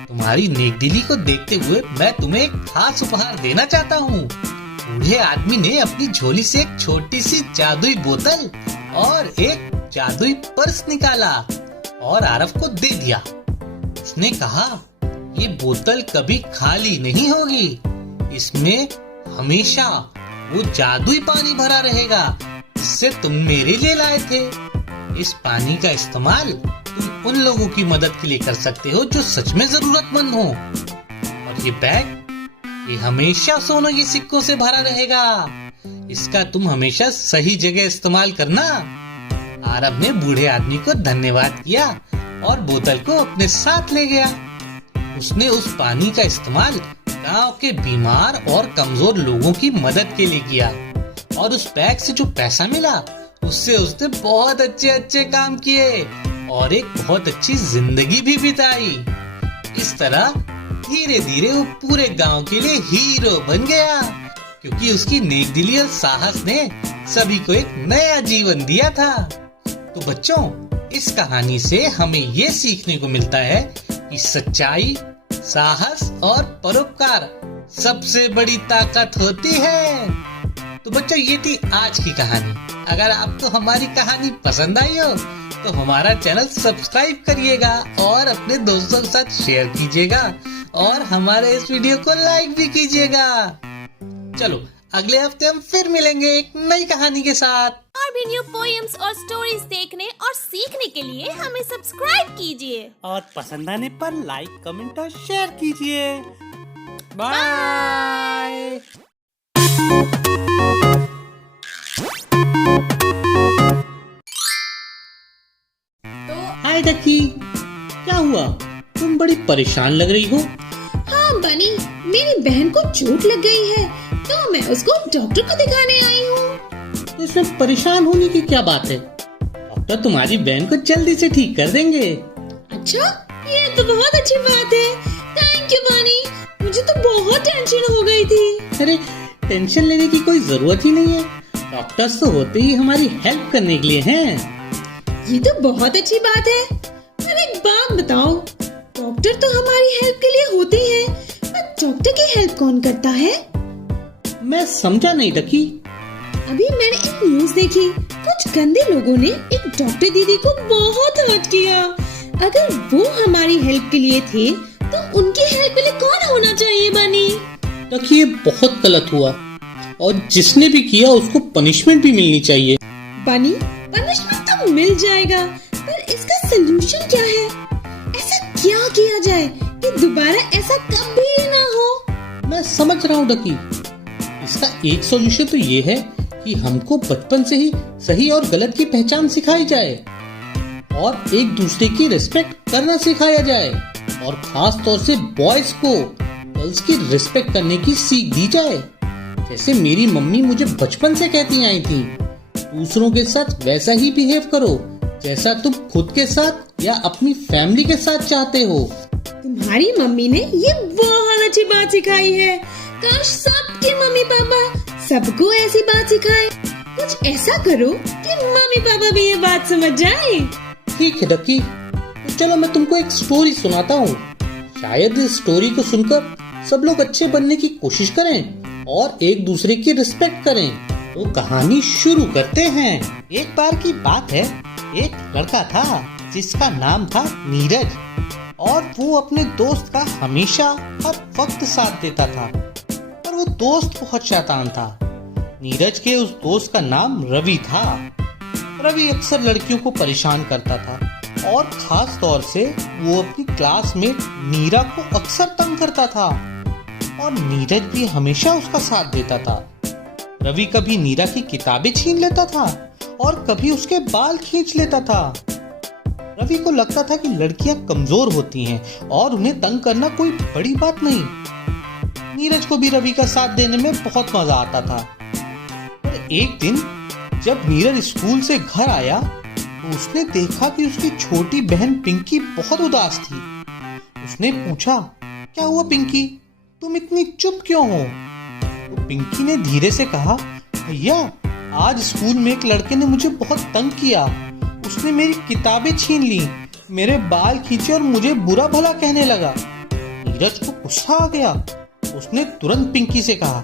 तुम्हारी नेकदिली को देखते हुए मैं तुम्हें एक खास उपहार देना चाहता हूँ। बूढ़े आदमी ने अपनी झोली से एक छोटी सी जादुई बोतल और एक जादुई पर्स निकाला और आरव को दे दिया। उसने कहा, ये बोतल कभी खाली नहीं होगी, इसमें हमेशा वो जादुई पानी भरा रहेगा जिससे तुम मेरे लिए लाए थे। इस पानी का इस्तेमाल तुम उन लोगों की मदद के लिए कर सकते हो जो सच में जरूरतमंद हो। और ये बैग, ये हमेशा सोने के सिक्कों से भरा रहेगा, इसका तुम हमेशा सही जगह इस्तेमाल करना। आरव ने बूढ़े आदमी को धन्यवाद किया और बोतल को अपने साथ ले गया। उसने उस पानी का इस्तेमाल गांव के बीमार और कमजोर लोगों की मदद के लिए किया और उस बैग से जो पैसा मिला उससे उसने बहुत अच्छे काम किए और एक बहुत अच्छी जिंदगी भी बिताई। इस तरह धीरे धीरे वो पूरे गांव के लिए हीरो बन गया क्योंकि उसकी नेकदिली और साहस ने सभी को एक नया जीवन दिया था। तो बच्चों, इस कहानी से हमें ये सीखने को मिलता है कि सच्चाई, साहस और परोपकार सबसे बड़ी ताकत होती है। तो बच्चों, ये थी आज की कहानी। अगर आपको हमारी कहानी पसंद आई हो तो हमारा चैनल सब्सक्राइब करिएगा और अपने दोस्तों के साथ शेयर कीजिएगा और हमारे इस वीडियो को लाइक भी कीजिएगा। चलो, अगले हफ्ते हम फिर मिलेंगे एक नई कहानी के साथ। और भी न्यू पोएम्स और स्टोरीज देखने और सीखने के लिए हमें सब्सक्राइब कीजिए और पसंद आने पर लाइक, कमेंट और शेयर कीजिए। बाय। हाय डकी, क्या हुआ? तुम बड़ी परेशान लग रही हो। हाँ बनी, मेरी बहन को चोट लग गई है तो मैं उसको डॉक्टर को दिखाने आई हूँ। तो इसमें परेशान होने की क्या बात है? डॉक्टर तुम्हारी बहन को जल्दी से ठीक कर देंगे। अच्छा, ये तो बहुत अच्छी बात है। थैंक यू बनी, मुझे तो बहुत टेंशन हो गई थी। अरे टेंशन लेने की कोई जरूरत ही नहीं है, डॉक्टर्स तो होते ही हमारी हेल्प करने के लिए हैं। ये तो बहुत अच्छी बात है, पर एक बात बताओ, डॉक्टर तो हमारी हेल्प के लिए होते हैं, पर डॉक्टर की हेल्प कौन करता है? मैं समझा नहीं डकी। अभी मैंने एक न्यूज देखी, कुछ गंदे लोगों ने एक डॉक्टर दीदी को बहुत हर्ट किया। अगर वो हमारी हेल्प के लिए थे तो उनकी हेल्प के लिए कौन होना चाहिए बनी? डकी, ये बहुत गलत हुआ और जिसने भी किया उसको पनिशमेंट भी मिलनी चाहिए। बनी, पनिशमेंट तो मिल जाएगा, पर इसका सलूशन क्या है? ऐसा क्या किया जाए कि दोबारा ऐसा कभी ना हो? मैं समझ रहा हूँ डकी, इसका एक सॉल्यूशन तो ये है कि हमको बचपन से ही सही और गलत की पहचान सिखाई जाए और एक दूसरे की रिस्पेक्ट करना सिखाया जाए, और खास तौर से बॉयज को गर्ल्स की रिस्पेक्ट करने की सीख दी जाए। जैसे मेरी मम्मी मुझे बचपन से कहती आई थी, दूसरों के साथ वैसा ही बिहेव करो जैसा तुम खुद के साथ या अपनी फैमिली के साथ चाहते हो। तुम्हारी मम्मी ने ये बहुत अच्छी बात सिखाई है। काश सबके मम्मी पापा सबको ऐसी बात सिखाए। कुछ ऐसा करो कि मम्मी पापा भी ये बात समझ जाए। ठीक है डकी, तो चलो मैं तुमको एक स्टोरी सुनाता हूँ। शायद इस स्टोरी को सुनकर सब लोग अच्छे बनने की कोशिश करें और एक दूसरे की रिस्पेक्ट करें। तो कहानी शुरू करते हैं। एक बार की बात है, एक लड़का था जिसका नाम था नीरज, और वो अपने दोस्त का हमेशा हर वक्त साथ देता था, पर वो दोस्त बहुत शैतान था। नीरज के उस दोस्त का नाम रवि था। रवि अक्सर लड़कियों को परेशान करता था और खास तौर से वो अपनी क्लासमेट नीरा को अक्सर तंग करता था, और नीरज भी हमेशा उसका साथ देता था। रवि कभी नीरा की किताबें छीन लेता था और कभी उसके बाल खींच लेता था। रवि को लगता था कि लड़कियां कमजोर होती हैं और उन्हें तंग करना कोई बड़ी बात नहीं। नीरज को भी रवि का साथ देने में बहुत मजा आता था। पर एक दिन जब नीरज स्कूल से घर आया तो उसने देखा कि उसकी छोटी बहन पिंकी बहुत उदास थी। उसने पूछा, क्या हुआ पिंकी, तुम इतनी चुप क्यों हो? तो पिंकी ने धीरे से कहा, भैया आज स्कूल में एक लड़के ने मुझे बहुत तंग किया। उसने मेरी किताबें छीन ली, मेरे बाल खींचे और मुझे बुरा भला कहने लगा। नीरज को गुस्सा आ गया। उसने तुरंत पिंकी से कहा,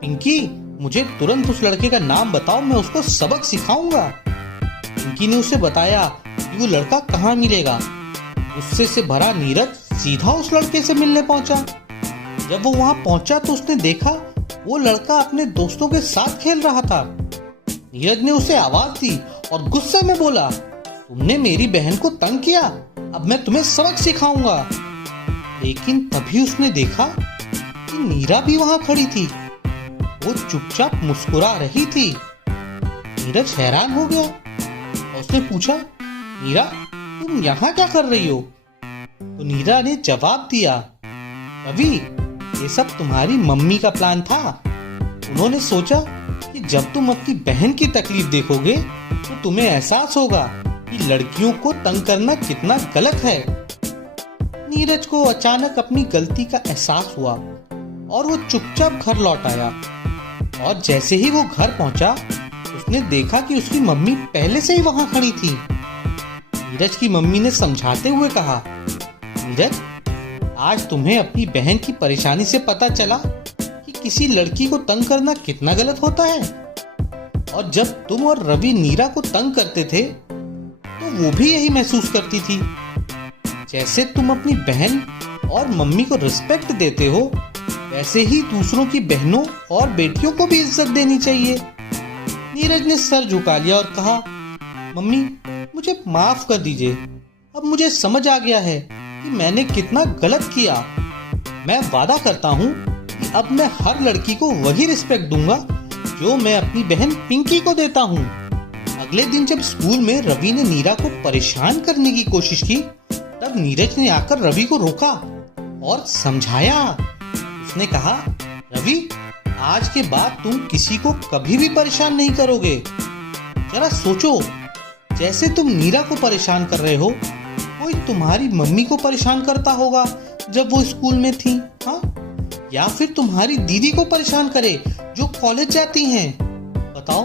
पिंकी मुझे तुरंत उस लड़के का नाम बताओ, मैं उसको सबक सिखाऊंगा। पिंकी ने उसे बताया कि वो लड़का कहाँ मिलेगा। गुस्से से भरा नीरज सीधा उस लड़के से मिलने पहुंचा। जब वो वहां पहुंचा तो उसने देखा वो लड़का अपने दोस्तों के साथ खेल रहा था। नीरज ने उसे आवाज दी और गुस्से में बोला, तुमने मेरी बहन को तंग किया, अब मैं तुम्हें सबक सिखाऊंगा। लेकिन तभी उसने देखा कि नीरा भी वहां खड़ी थी। वो चुपचाप मुस्कुरा रही थी। नीरज हैरान हो गया और उसने पूछा, नीरा तुम यहाँ क्या कर रही हो? तो नीरा ने जवाब दिया, रवि ये सब तुम्हारी मम्मी का प्लान था। उन्होंने सोचा कि जब तुम अपनी बहन की तकलीफ देखोगे तो तुम्हें एहसास होगा कि लड़कियों को तंग करना कितना गलत है। नीरज को अचानक अपनी गलती का एहसास हुआ और वो चुपचाप घर लौट आया। और जैसे ही वो घर पहुंचा उसने देखा कि उसकी मम्मी पहले से ही वहां खड़ी थी। नीरज की मम्मी ने समझाते हुए कहा, नीरज आज तुम्हें अपनी बहन की परेशानी से पता चला कि किसी लड़की को तंग करना कितना गलत होता है। और जब तुम और रवि नीरा को तंग करते थे तो वो भी यही महसूस करती थी। जैसे तुम अपनी बहन और मम्मी को रिस्पेक्ट देते हो, वैसे ही दूसरों की बहनों और बेटियों को भी इज्जत देनी चाहिए। नीरज ने सर झुका लिया और कहा, मम्मी मुझे माफ कर दीजिए, अब मुझे समझ आ गया है कि मैंने कितना गलत किया। मैं वादा करता हूँ कि अब मैं हर लड़की को वही रिस्पेक्ट दूंगा जो मैं अपनी बहन पिंकी को देता हूँ। अगले दिन जब स्कूल में रवि ने नीरा को परेशान करने की कोशिश की, तब नीरज ने आकर रवि को रोका और समझाया। उसने कहा, रवि, आज के बाद तुम किसी को कभी भी परेशान नहीं करोगे। जरा सोचो, जैसे तुम नीरा को परेशान कर रहे हो, कोई तुम्हारी मम्मी को परेशान करता होगा जब वो स्कूल में थी, हाँ? या फिर तुम्हारी दीदी को परेशान करे जो कॉलेज जाती हैं। बताओ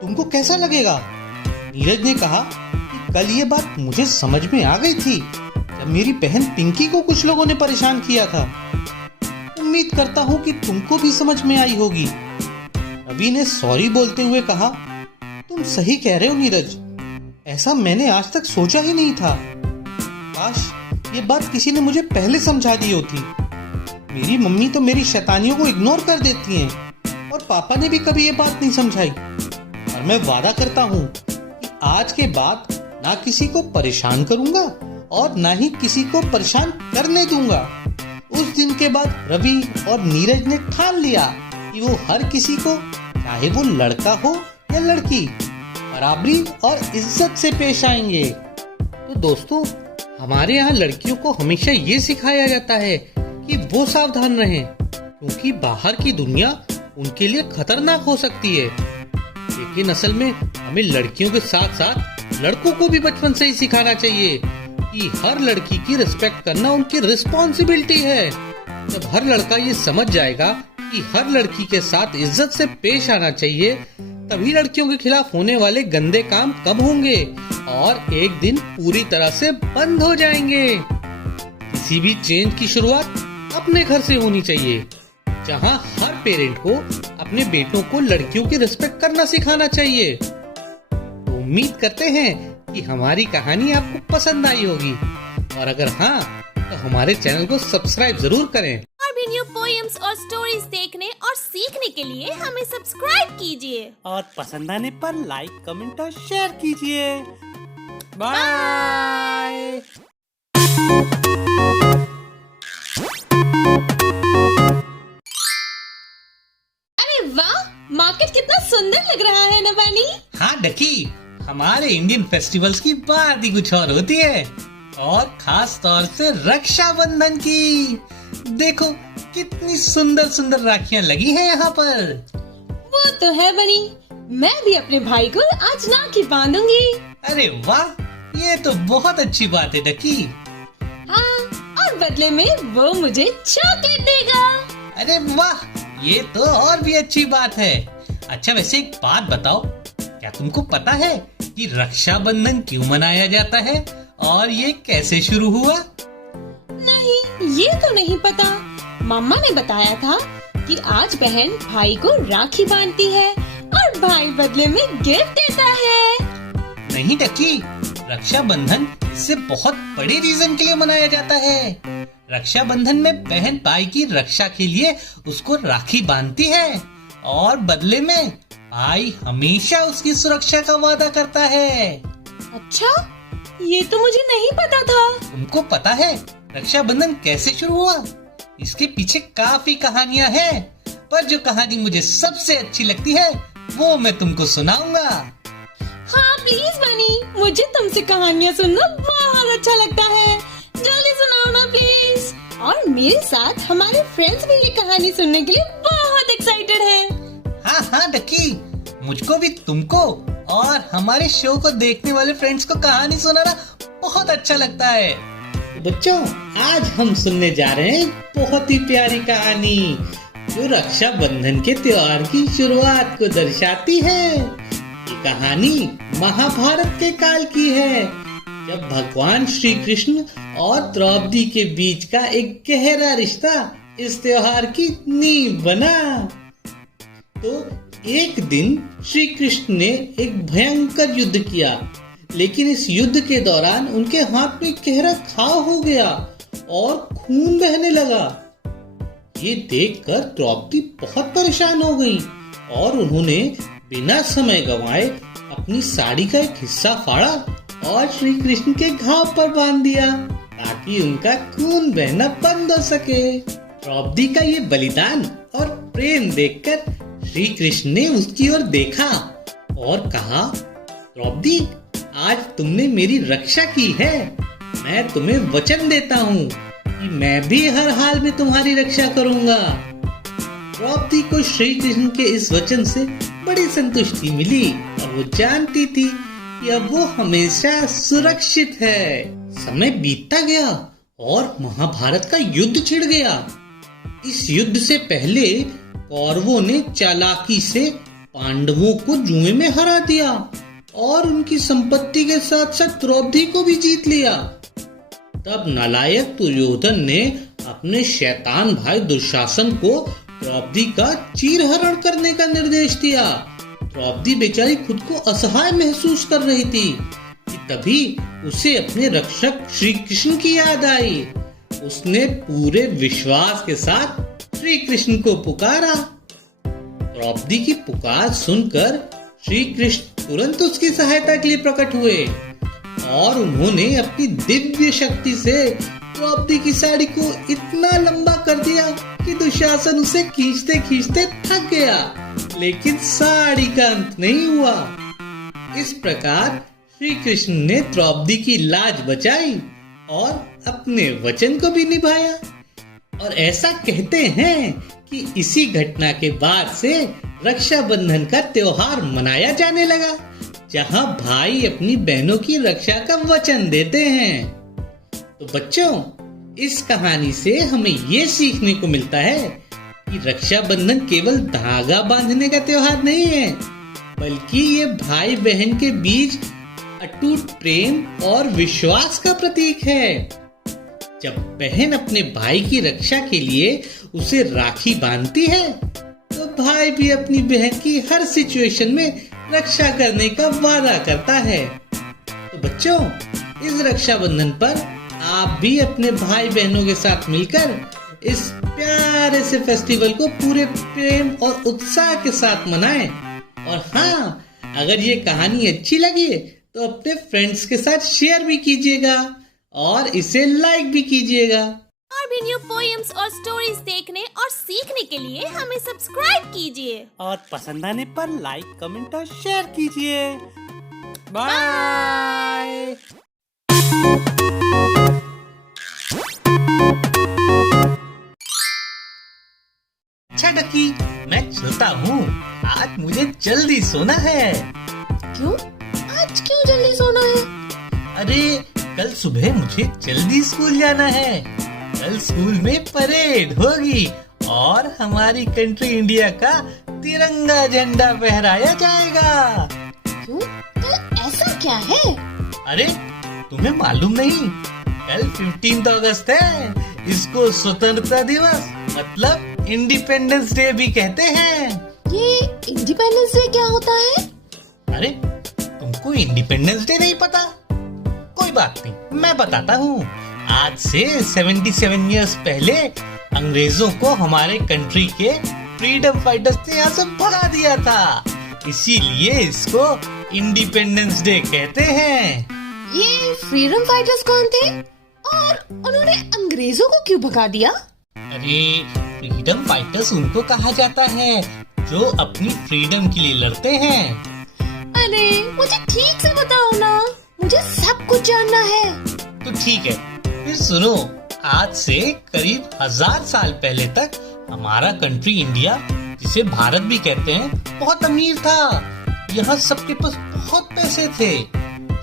तुमको कैसा लगेगा? नीरज ने कहा कि कल ये बात मुझे समझ में आ गई थी जब मेरी बहन पिंकी को कुछ लोगों ने परेशान किया था। उम्मीद करता हूँ कि तुमको भी समझ में आई होगी। रवि ने सॉरी बोलते हुए कहा, तुम सही कह रहे हो नीरज, ऐसा मैंने आज तक सोचा ही नहीं था। काश ये बात किसी ने मुझे पहले समझा दी होती। मेरी मम्मी तो मेरी शैतानियों को इग्नोर कर देती हैं और पापा ने भी कभी ये बात नहीं समझाई। और मैं वादा करता हूँ कि आज के बाद ना किसी को परेशान करूंगा और ना ही किसी को परेशान करने दूंगा। उस दिन के बाद रवि और नीरज ने ठान लिया कि वो हर किसी को, चाहे वो लड़का हो या लड़की, बराबरी और इज्जत से पेश आएंगे। तो दोस्तों, हमारे यहाँ लड़कियों को हमेशा ये सिखाया जाता है कि वो सावधान रहें, क्योंकि बाहर की दुनिया उनके लिए खतरनाक हो सकती है। लेकिन असल में हमें लड़कियों के साथ साथ लड़कों को भी बचपन से ही सिखाना चाहिए कि हर लड़की की रिस्पेक्ट करना उनकी रिस्पॉन्सिबिलिटी है। जब हर लड़का ये समझ जाएगा कि हर लड़की के साथ इज्जत से पेश आना चाहिए, तभी लड़कियों के खिलाफ होने वाले गंदे काम कब होंगे और एक दिन पूरी तरह से बंद हो जाएंगे। किसी भी चेंज की शुरुआत अपने घर से होनी चाहिए, जहां हर पेरेंट को अपने बेटों को लड़कियों की रिस्पेक्ट करना सिखाना चाहिए। तो उम्मीद करते हैं कि हमारी कहानी आपको पसंद आई होगी, और अगर हाँ, तो हमारे चैनल को सब्सक्राइब जरूर करें। और भी न्यू पोएम्स और स्टोरीज देखने और सीखने के लिए हमें सब्सक्राइब कीजिए और पसंद आने पर लाइक, कमेंट और शेयर कीजिए। बाय। अरे वाह, मार्केट कितना सुंदर लग रहा है ना बनी। हाँ डकी, हमारे इंडियन फेस्टिवल्स की बात ही कुछ और होती है, और खास तौर से रक्षाबंधन की। देखो कितनी सुंदर सुंदर राखियां लगी हैं यहाँ पर। वो तो है बनी, मैं भी अपने भाई को आज राखी बांधूंगी। अरे वाह, ये तो बहुत अच्छी बात है डकी। हाँ, और बदले में वो मुझे चॉकलेट देगा। अरे वाह, ये तो और भी अच्छी बात है। अच्छा वैसे एक बात बताओ, क्या तुमको पता है कि रक्षाबंधन क्यों मनाया जाता है और ये कैसे शुरू हुआ? नहीं, ये तो नहीं पता। मम्मा ने बताया था कि आज बहन भाई को राखी बांधती है और भाई बदले में गिफ्ट देता है। नहीं डकी, रक्षाबंधन इससे बहुत बड़े रीजन के लिए मनाया जाता है। रक्षाबंधन में बहन भाई की रक्षा के लिए उसको राखी बांधती है और बदले में भाई हमेशा उसकी सुरक्षा का वादा करता है। अच्छा, ये तो मुझे नहीं पता था। तुमको पता है रक्षाबंधन कैसे शुरू हुआ? इसके पीछे काफी कहानियां हैं, पर जो कहानी मुझे सबसे अच्छी लगती है वो मैं तुमको सुनाऊंगा। हाँ प्लीज बनी, मुझे तुमसे कहानियाँ सुनना बहुत अच्छा लगता है। जल्दी सुनाओ ना प्लीज। और मेरे साथ हमारे फ्रेंड्स भी ये कहानी सुनने के लिए बहुत एक्साइटेड हैं। हाँ हाँ डकी, मुझको भी तुमको और हमारे शो को देखने वाले फ्रेंड्स को कहानी सुनाना बहुत अच्छा लगता है। बच्चों, आज हम सुनने जा रहे हैं बहुत ही प्यारी कहानी जो रक्षाबंधन के त्योहार की शुरुआत को दर्शाती है। ये कहानी महाभारत के काल की है, जब भगवान श्री कृष्ण और द्रौपदी के बीच का एक गहरा रिश्ता इस त्योहार की नींव बना। तो एक दिन श्री कृष्ण ने एक भयंकर युद्ध किया, लेकिन इस युद्ध के दौरान उनके हाथ में गहरा घाव हो गया और खून बहने लगा। ये देखकर द्रौपदी बहुत परेशान हो गई और उन्होंने बिना समय गंवाए अपनी साड़ी का एक हिस्सा फाड़ा और श्री कृष्ण के घाव पर बांध दिया ताकि उनका खून बहना बंद हो सके। द्रौपदी का ये बलिदान और प्रेम देखकर श्री कृष्ण ने उसकी ओर देखा और कहा, द्रौपदी, आज तुमने मेरी रक्षा की है। मैं तुम्हें वचन देता हूँ कि मैं भी हर हाल में तुम्हारी रक्षा करूंगा। द्रौपदी को श्री कृष्ण के इस वचन से बड़ी संतुष्टि मिली और वो जानती थी कि अब वो हमेशा सुरक्षित है। समय बीतता गया और महाभारत का युद्ध छिड़ गया। इस युद्ध से पहले कौरवों ने चालाकी से पांडवों को जुए में हरा दिया और उनकी संपत्ति के साथ साथ द्रौपदी को भी जीत लिया। तब नालायक दुर्योधन ने अपने शैतान भाई दुशासन को द्रौपदी का चीरहरण करने का निर्देश दिया। द्रौपदी बेचारी खुद को असहाय महसूस कर रही थी कि तभी उसे अपने रक्षक श्री कृष्ण की याद आई। उसने पूरे विश्वास के साथ श्री कृष्ण को पुकारा। द्रौपदी की पुकार सुनकर श्री कृष्ण तुरंत उसकी सहायता के लिए प्रकट हुए और उन्होंने अपनी दिव्य शक्ति से द्रौपदी की साड़ी को इतना लंबा कर दिया कि दुशासन उसे खींचते खींचते थक गया, लेकिन साड़ी का अंत नहीं हुआ। इस प्रकार श्री कृष्ण ने द्रौपदी की लाज बचाई और अपने वचन को भी निभाया। और ऐसा कहते हैं कि इसी घटना के बाद से रक्षाबंधन का त्योहार मनाया जाने लगा, जहां भाई अपनी बहनों की रक्षा का वचन देते हैं। तो बच्चों, इस कहानी से हमें ये सीखने को मिलता है कि रक्षाबंधन केवल धागा बांधने का त्योहार नहीं है, बल्कि ये भाई बहन के बीच अटूट प्रेम और विश्वास का प्रतीक है। जब बहन अपने भाई की रक्षा के लिए उसे राखी बांधती है, तो भाई भी अपनी बहन की हर सिचुएशन में रक्षा करने का वादा करता है। तो बच्चों, इस रक्षाबंधन पर आप भी अपने भाई बहनों के साथ मिलकर इस प्यारे से फेस्टिवल को पूरे प्रेम और उत्साह के साथ मनाएं। और हाँ, अगर ये कहानी अच्छी लगी तो अपने फ्रेंड्स के साथ शेयर भी कीजिएगा और इसे लाइक भी कीजिएगा। और भी न्यू पोएम्स और स्टोरीज देखने और सीखने के लिए हमें सब्सक्राइब कीजिए और पसंद आने पर लाइक, कमेंट और शेयर कीजिए। बाय। अच्छा डकी, मैं चलता हूँ, आज मुझे जल्दी सोना है। क्यों? आज क्यों जल्दी सोना है? अरे कल सुबह मुझे जल्दी स्कूल जाना है। कल स्कूल में परेड होगी और हमारी कंट्री इंडिया का तिरंगा झंडा फहराया जाएगा। क्यों? कल ऐसा क्या है? अरे तुम्हें मालूम नहीं? कल 15 अगस्त है। इसको स्वतंत्रता दिवस मतलब इंडिपेंडेंस डे भी कहते हैं। ये इंडिपेंडेंस डे क्या होता है? अरे तुमको इंडिपेंडेंस डे नहीं पता? कोई बात नहीं, मैं बताता हूँ। आज से 77 इयर्स पहले अंग्रेजों को हमारे कंट्री के फ्रीडम फाइटर्स ने यहाँ से भगा दिया था, इसीलिए इसको इंडिपेंडेंस डे कहते हैं। ये फ्रीडम फाइटर्स कौन थे और उन्होंने अंग्रेजों को क्यों भगा दिया? अरे फ्रीडम फाइटर्स उनको कहा जाता है जो अपनी फ्रीडम के लिए लड़ते हैं। अरे मुझे ठीक से बताओ ना, मुझे सब कुछ जानना है। तो ठीक है, फिर सुनो। आज से करीब 1000 साल पहले तक हमारा कंट्री इंडिया, जिसे भारत भी कहते हैं, बहुत अमीर था। यहाँ सबके पास बहुत पैसे थे।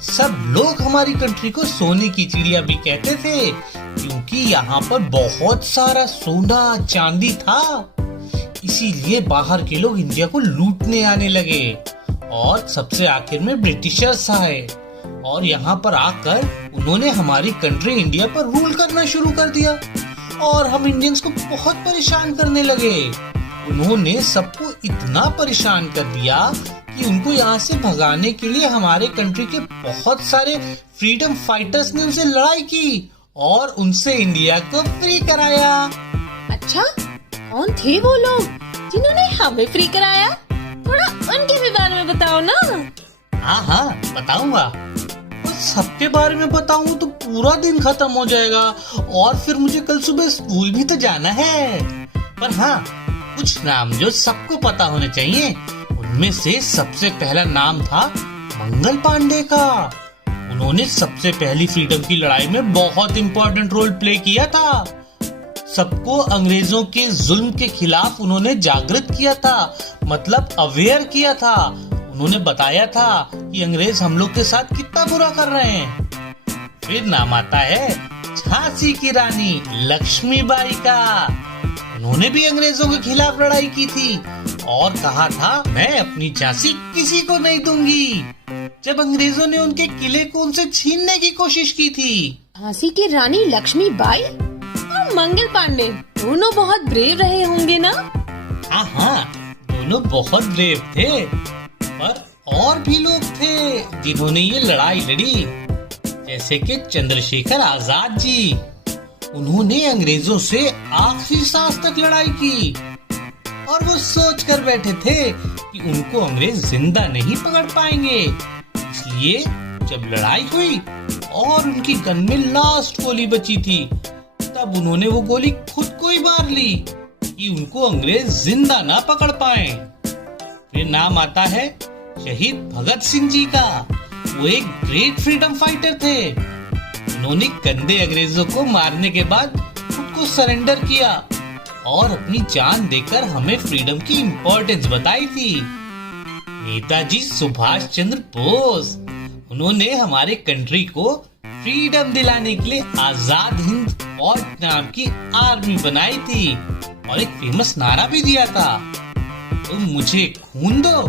सब लोग हमारी कंट्री को सोने की चिड़िया भी कहते थे, क्योंकि यहाँ पर बहुत सारा सोना चांदी था। इसीलिए बाहर के लोग इंडिया को लूटने आने लगे और सबसे आखिर में ब्रिटिशर्स आए और यहाँ पर आकर उन्होंने हमारी कंट्री इंडिया पर रूल करना शुरू कर दिया और हम इंडियंस को बहुत परेशान करने लगे। उन्होंने सबको इतना परेशान कर दिया कि उनको यहाँ से भगाने के लिए हमारे कंट्री के बहुत सारे फ्रीडम फाइटर्स ने उनसे लड़ाई की और उनसे इंडिया को फ्री कराया। अच्छा, कौन थे वो लोग जिन्होंने हमें फ्री कराया? थोड़ा उनके भी बारे में बताओ ना। हाँ बताऊंगा। सबके बारे में बताऊं तो पूरा दिन खत्म हो जाएगा और फिर मुझे कल सुबह स्कूल भी तो जाना है। पर हाँ, कुछ नाम जो सबको पता होने चाहिए। उनमें से सबसे पहला नाम था मंगल पांडे का। उन्होंने सबसे पहली फ्रीडम की लड़ाई में बहुत इंपॉर्टेंट रोल प्ले किया था। सबको अंग्रेजों के जुल्म के खिलाफ उन्होंने जागृत किया था, मतलब अवेयर किया था। उन्होंने बताया था कि अंग्रेज हम लोग के साथ कितना बुरा कर रहे हैं। फिर नाम आता है झांसी की रानी लक्ष्मीबाई का। उन्होंने भी अंग्रेजों के खिलाफ लड़ाई की थी और कहा था, मैं अपनी झांसी किसी को नहीं दूंगी, जब अंग्रेजों ने उनके किले को उनसे छीनने की कोशिश की थी। झांसी की रानी लक्ष्मीबाई और मंगल पांडे दोनों बहुत ब्रेव रहे होंगे ना? हाँ, दोनों बहुत ब्रेव थे, पर और भी लोग थे जिन्होंने ये लड़ाई लड़ी, जैसे कि चंद्रशेखर आजाद जी। उन्होंने अंग्रेजों से आखिरी सांस तक लड़ाई की और वो सोच कर बैठे थे कि उनको अंग्रेज जिंदा नहीं पकड़ पाएंगे। इसलिए जब लड़ाई हुई और उनकी गन में लास्ट गोली बची थी, तब उन्होंने वो गोली खुद को ही मार ली कि उनको अंग्रेज जिंदा ना पकड़ पाए। फिर नाम आता है शहीद भगत सिंह जी का। वो एक ग्रेट फ्रीडम फाइटर थे। उन्होंने गंदे अंग्रेजों को मारने के बाद खुद को सरेंडर किया और अपनी जान देकर हमें फ्रीडम की इम्पोर्टेंस बताई थी। नेताजी सुभाष चंद्र बोस, उन्होंने हमारे कंट्री को फ्रीडम दिलाने के लिए आजाद हिंद फौज नाम की आर्मी बनाई थी और एक फेमस नारा भी दिया था, तुम मुझे खून दो,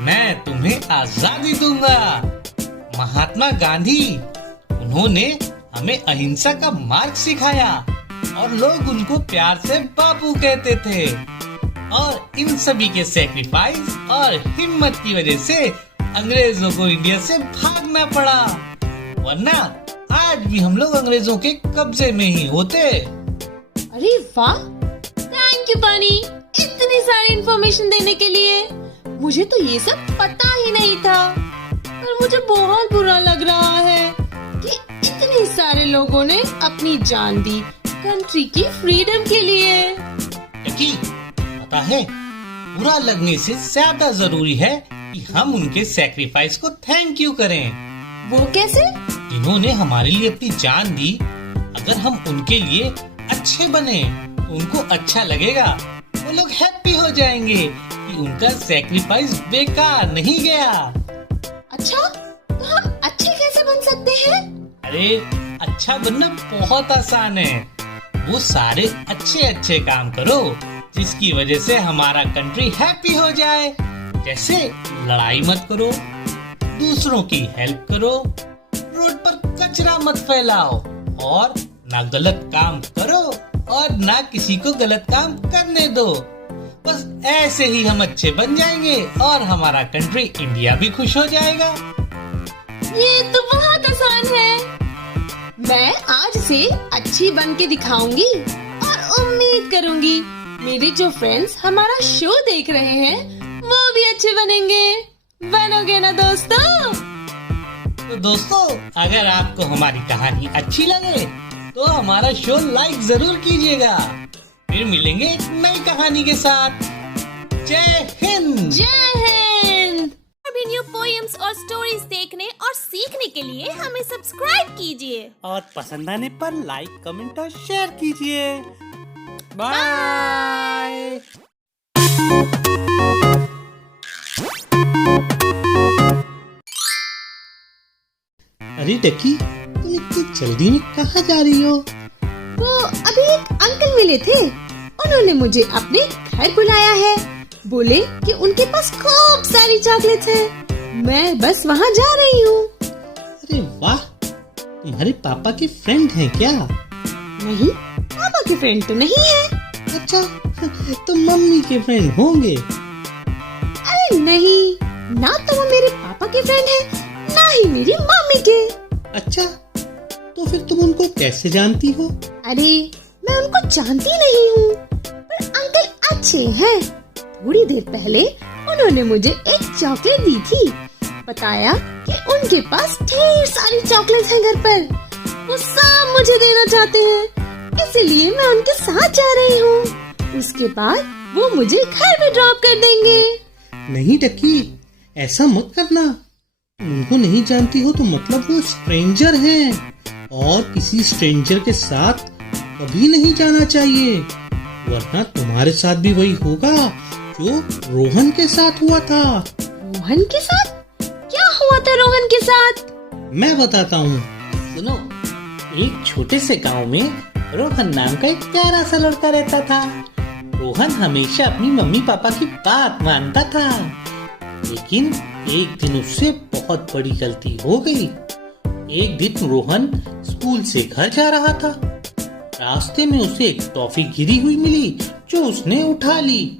मैं तुम्हें आजादी दूंगा। महात्मा गांधी, उन्होंने हमें अहिंसा का मार्ग सिखाया और लोग उनको प्यार से बापू कहते थे। और इन सभी के सैक्रिफाइस और हिम्मत की वजह से अंग्रेजों को इंडिया से भागना पड़ा, वरना आज भी हम लोग अंग्रेजों के कब्जे में ही होते। अरे वाह, थैंक यू पानी, इतनी सारी इन्फॉर्मेशन देने के लिए। मुझे तो ये सब पता ही नहीं था, पर मुझे बहुत बुरा लग रहा है कि इतने सारे लोगों ने अपनी जान दी कंट्री की फ्रीडम के लिए। पता है, बुरा लगने से ज्यादा जरूरी है कि हम उनके सैक्रिफाइस को थैंक यू करें। वो कैसे? जिन्होंने हमारे लिए अपनी जान दी, अगर हम उनके लिए अच्छे बने तो उनको अच्छा लगेगा, वो लोग हैप्पी हो जाएंगे कि उनका सैक्रिफाइस बेकार नहीं गया। अच्छा, तो हम अच्छे कैसे बन सकते हैं? अरे अच्छा बनना बहुत आसान है। वो सारे अच्छे काम करो जिसकी वजह से हमारा कंट्री हैप्पी हो जाए। जैसे लड़ाई मत करो, दूसरों की हेल्प करो, रोड पर कचरा मत फैलाओ और ना गलत काम करो और ना किसी को गलत काम करने दो। बस ऐसे ही हम अच्छे बन जाएंगे और हमारा कंट्री इंडिया भी खुश हो जाएगा। ये तो बहुत आसान है। मैं आज से अच्छी बन के दिखाऊंगी और उम्मीद करूंगी मेरे जो फ्रेंड्स हमारा शो देख रहे हैं वो भी अच्छे बनेंगे। बनोगे ना दोस्तों? तो दोस्तों, अगर आपको हमारी कहानी अच्छी लगे तो हमारा शो लाइक जरूर कीजिएगा। फिर मिलेंगे एक नई कहानी के साथ। जय हिंद। जय हिंद। और भी न्यू पोएम्स और स्टोरीज देखने और सीखने के लिए हमें सब्सक्राइब कीजिए और पसंद आने पर लाइक, कमेंट और शेयर कीजिए। बाय। अरे डकी, तुम इतनी जल्दी में कहाँ जा रही हो? वो अभी एक अंकल मिले थे, उन्होंने मुझे अपने घर बुलाया है। बोले कि उनके पास खूब सारी चॉकलेट्स हैं। मैं बस वहाँ जा रही हूँ। अरे वाह, तुम्हारे पापा के फ्रेंड हैं क्या? नहीं, पापा के फ्रेंड तो नहीं है। अच्छा, तो मम्मी के फ्रेंड होंगे। अरे नहीं, ना तो वो मेरे पापा के फ्रेंड है, ना ही मेरी मम्मी के। अच्छा, तो फिर तुम उनको कैसे जानती हो? अरे मैं उनको जानती नहीं हूँ, पर अंकल अच्छे हैं। थोड़ी देर पहले उन्होंने मुझे एक चॉकलेट दी थी। बताया कि उनके पास ढेर सारी चॉकलेट्स हैं घर पर, वो सब मुझे देना चाहते हैं, इसलिए मैं उनके साथ जा रही हूँ। उसके बाद वो मुझे घर में ड्रॉप कर देंगे। नहीं डकी, ऐसा मत करना। उनको नहीं जानती हो तो मतलब वो स्ट्रेंजर हैं और किसी स्ट्रेंजर के साथ कभी नहीं जाना चाहिए, वरना तुम्हारे साथ भी वही होगा जो रोहन के साथ हुआ था। रोहन के साथ? क्या हुआ था रोहन के साथ? मैं बताता हूँ, सुनो। एक छोटे से गांव में रोहन नाम का एक प्यारा सा लड़का रहता था। रोहन हमेशा अपनी मम्मी पापा की बात मानता था, लेकिन एक दिन उससे बहुत बड़ी गलती हो गई। एक दिन रोहन स्कूल से घर जा रहा था। रास्ते में उसे एक टॉफी गिरी हुई मिली जो उसने उठा ली,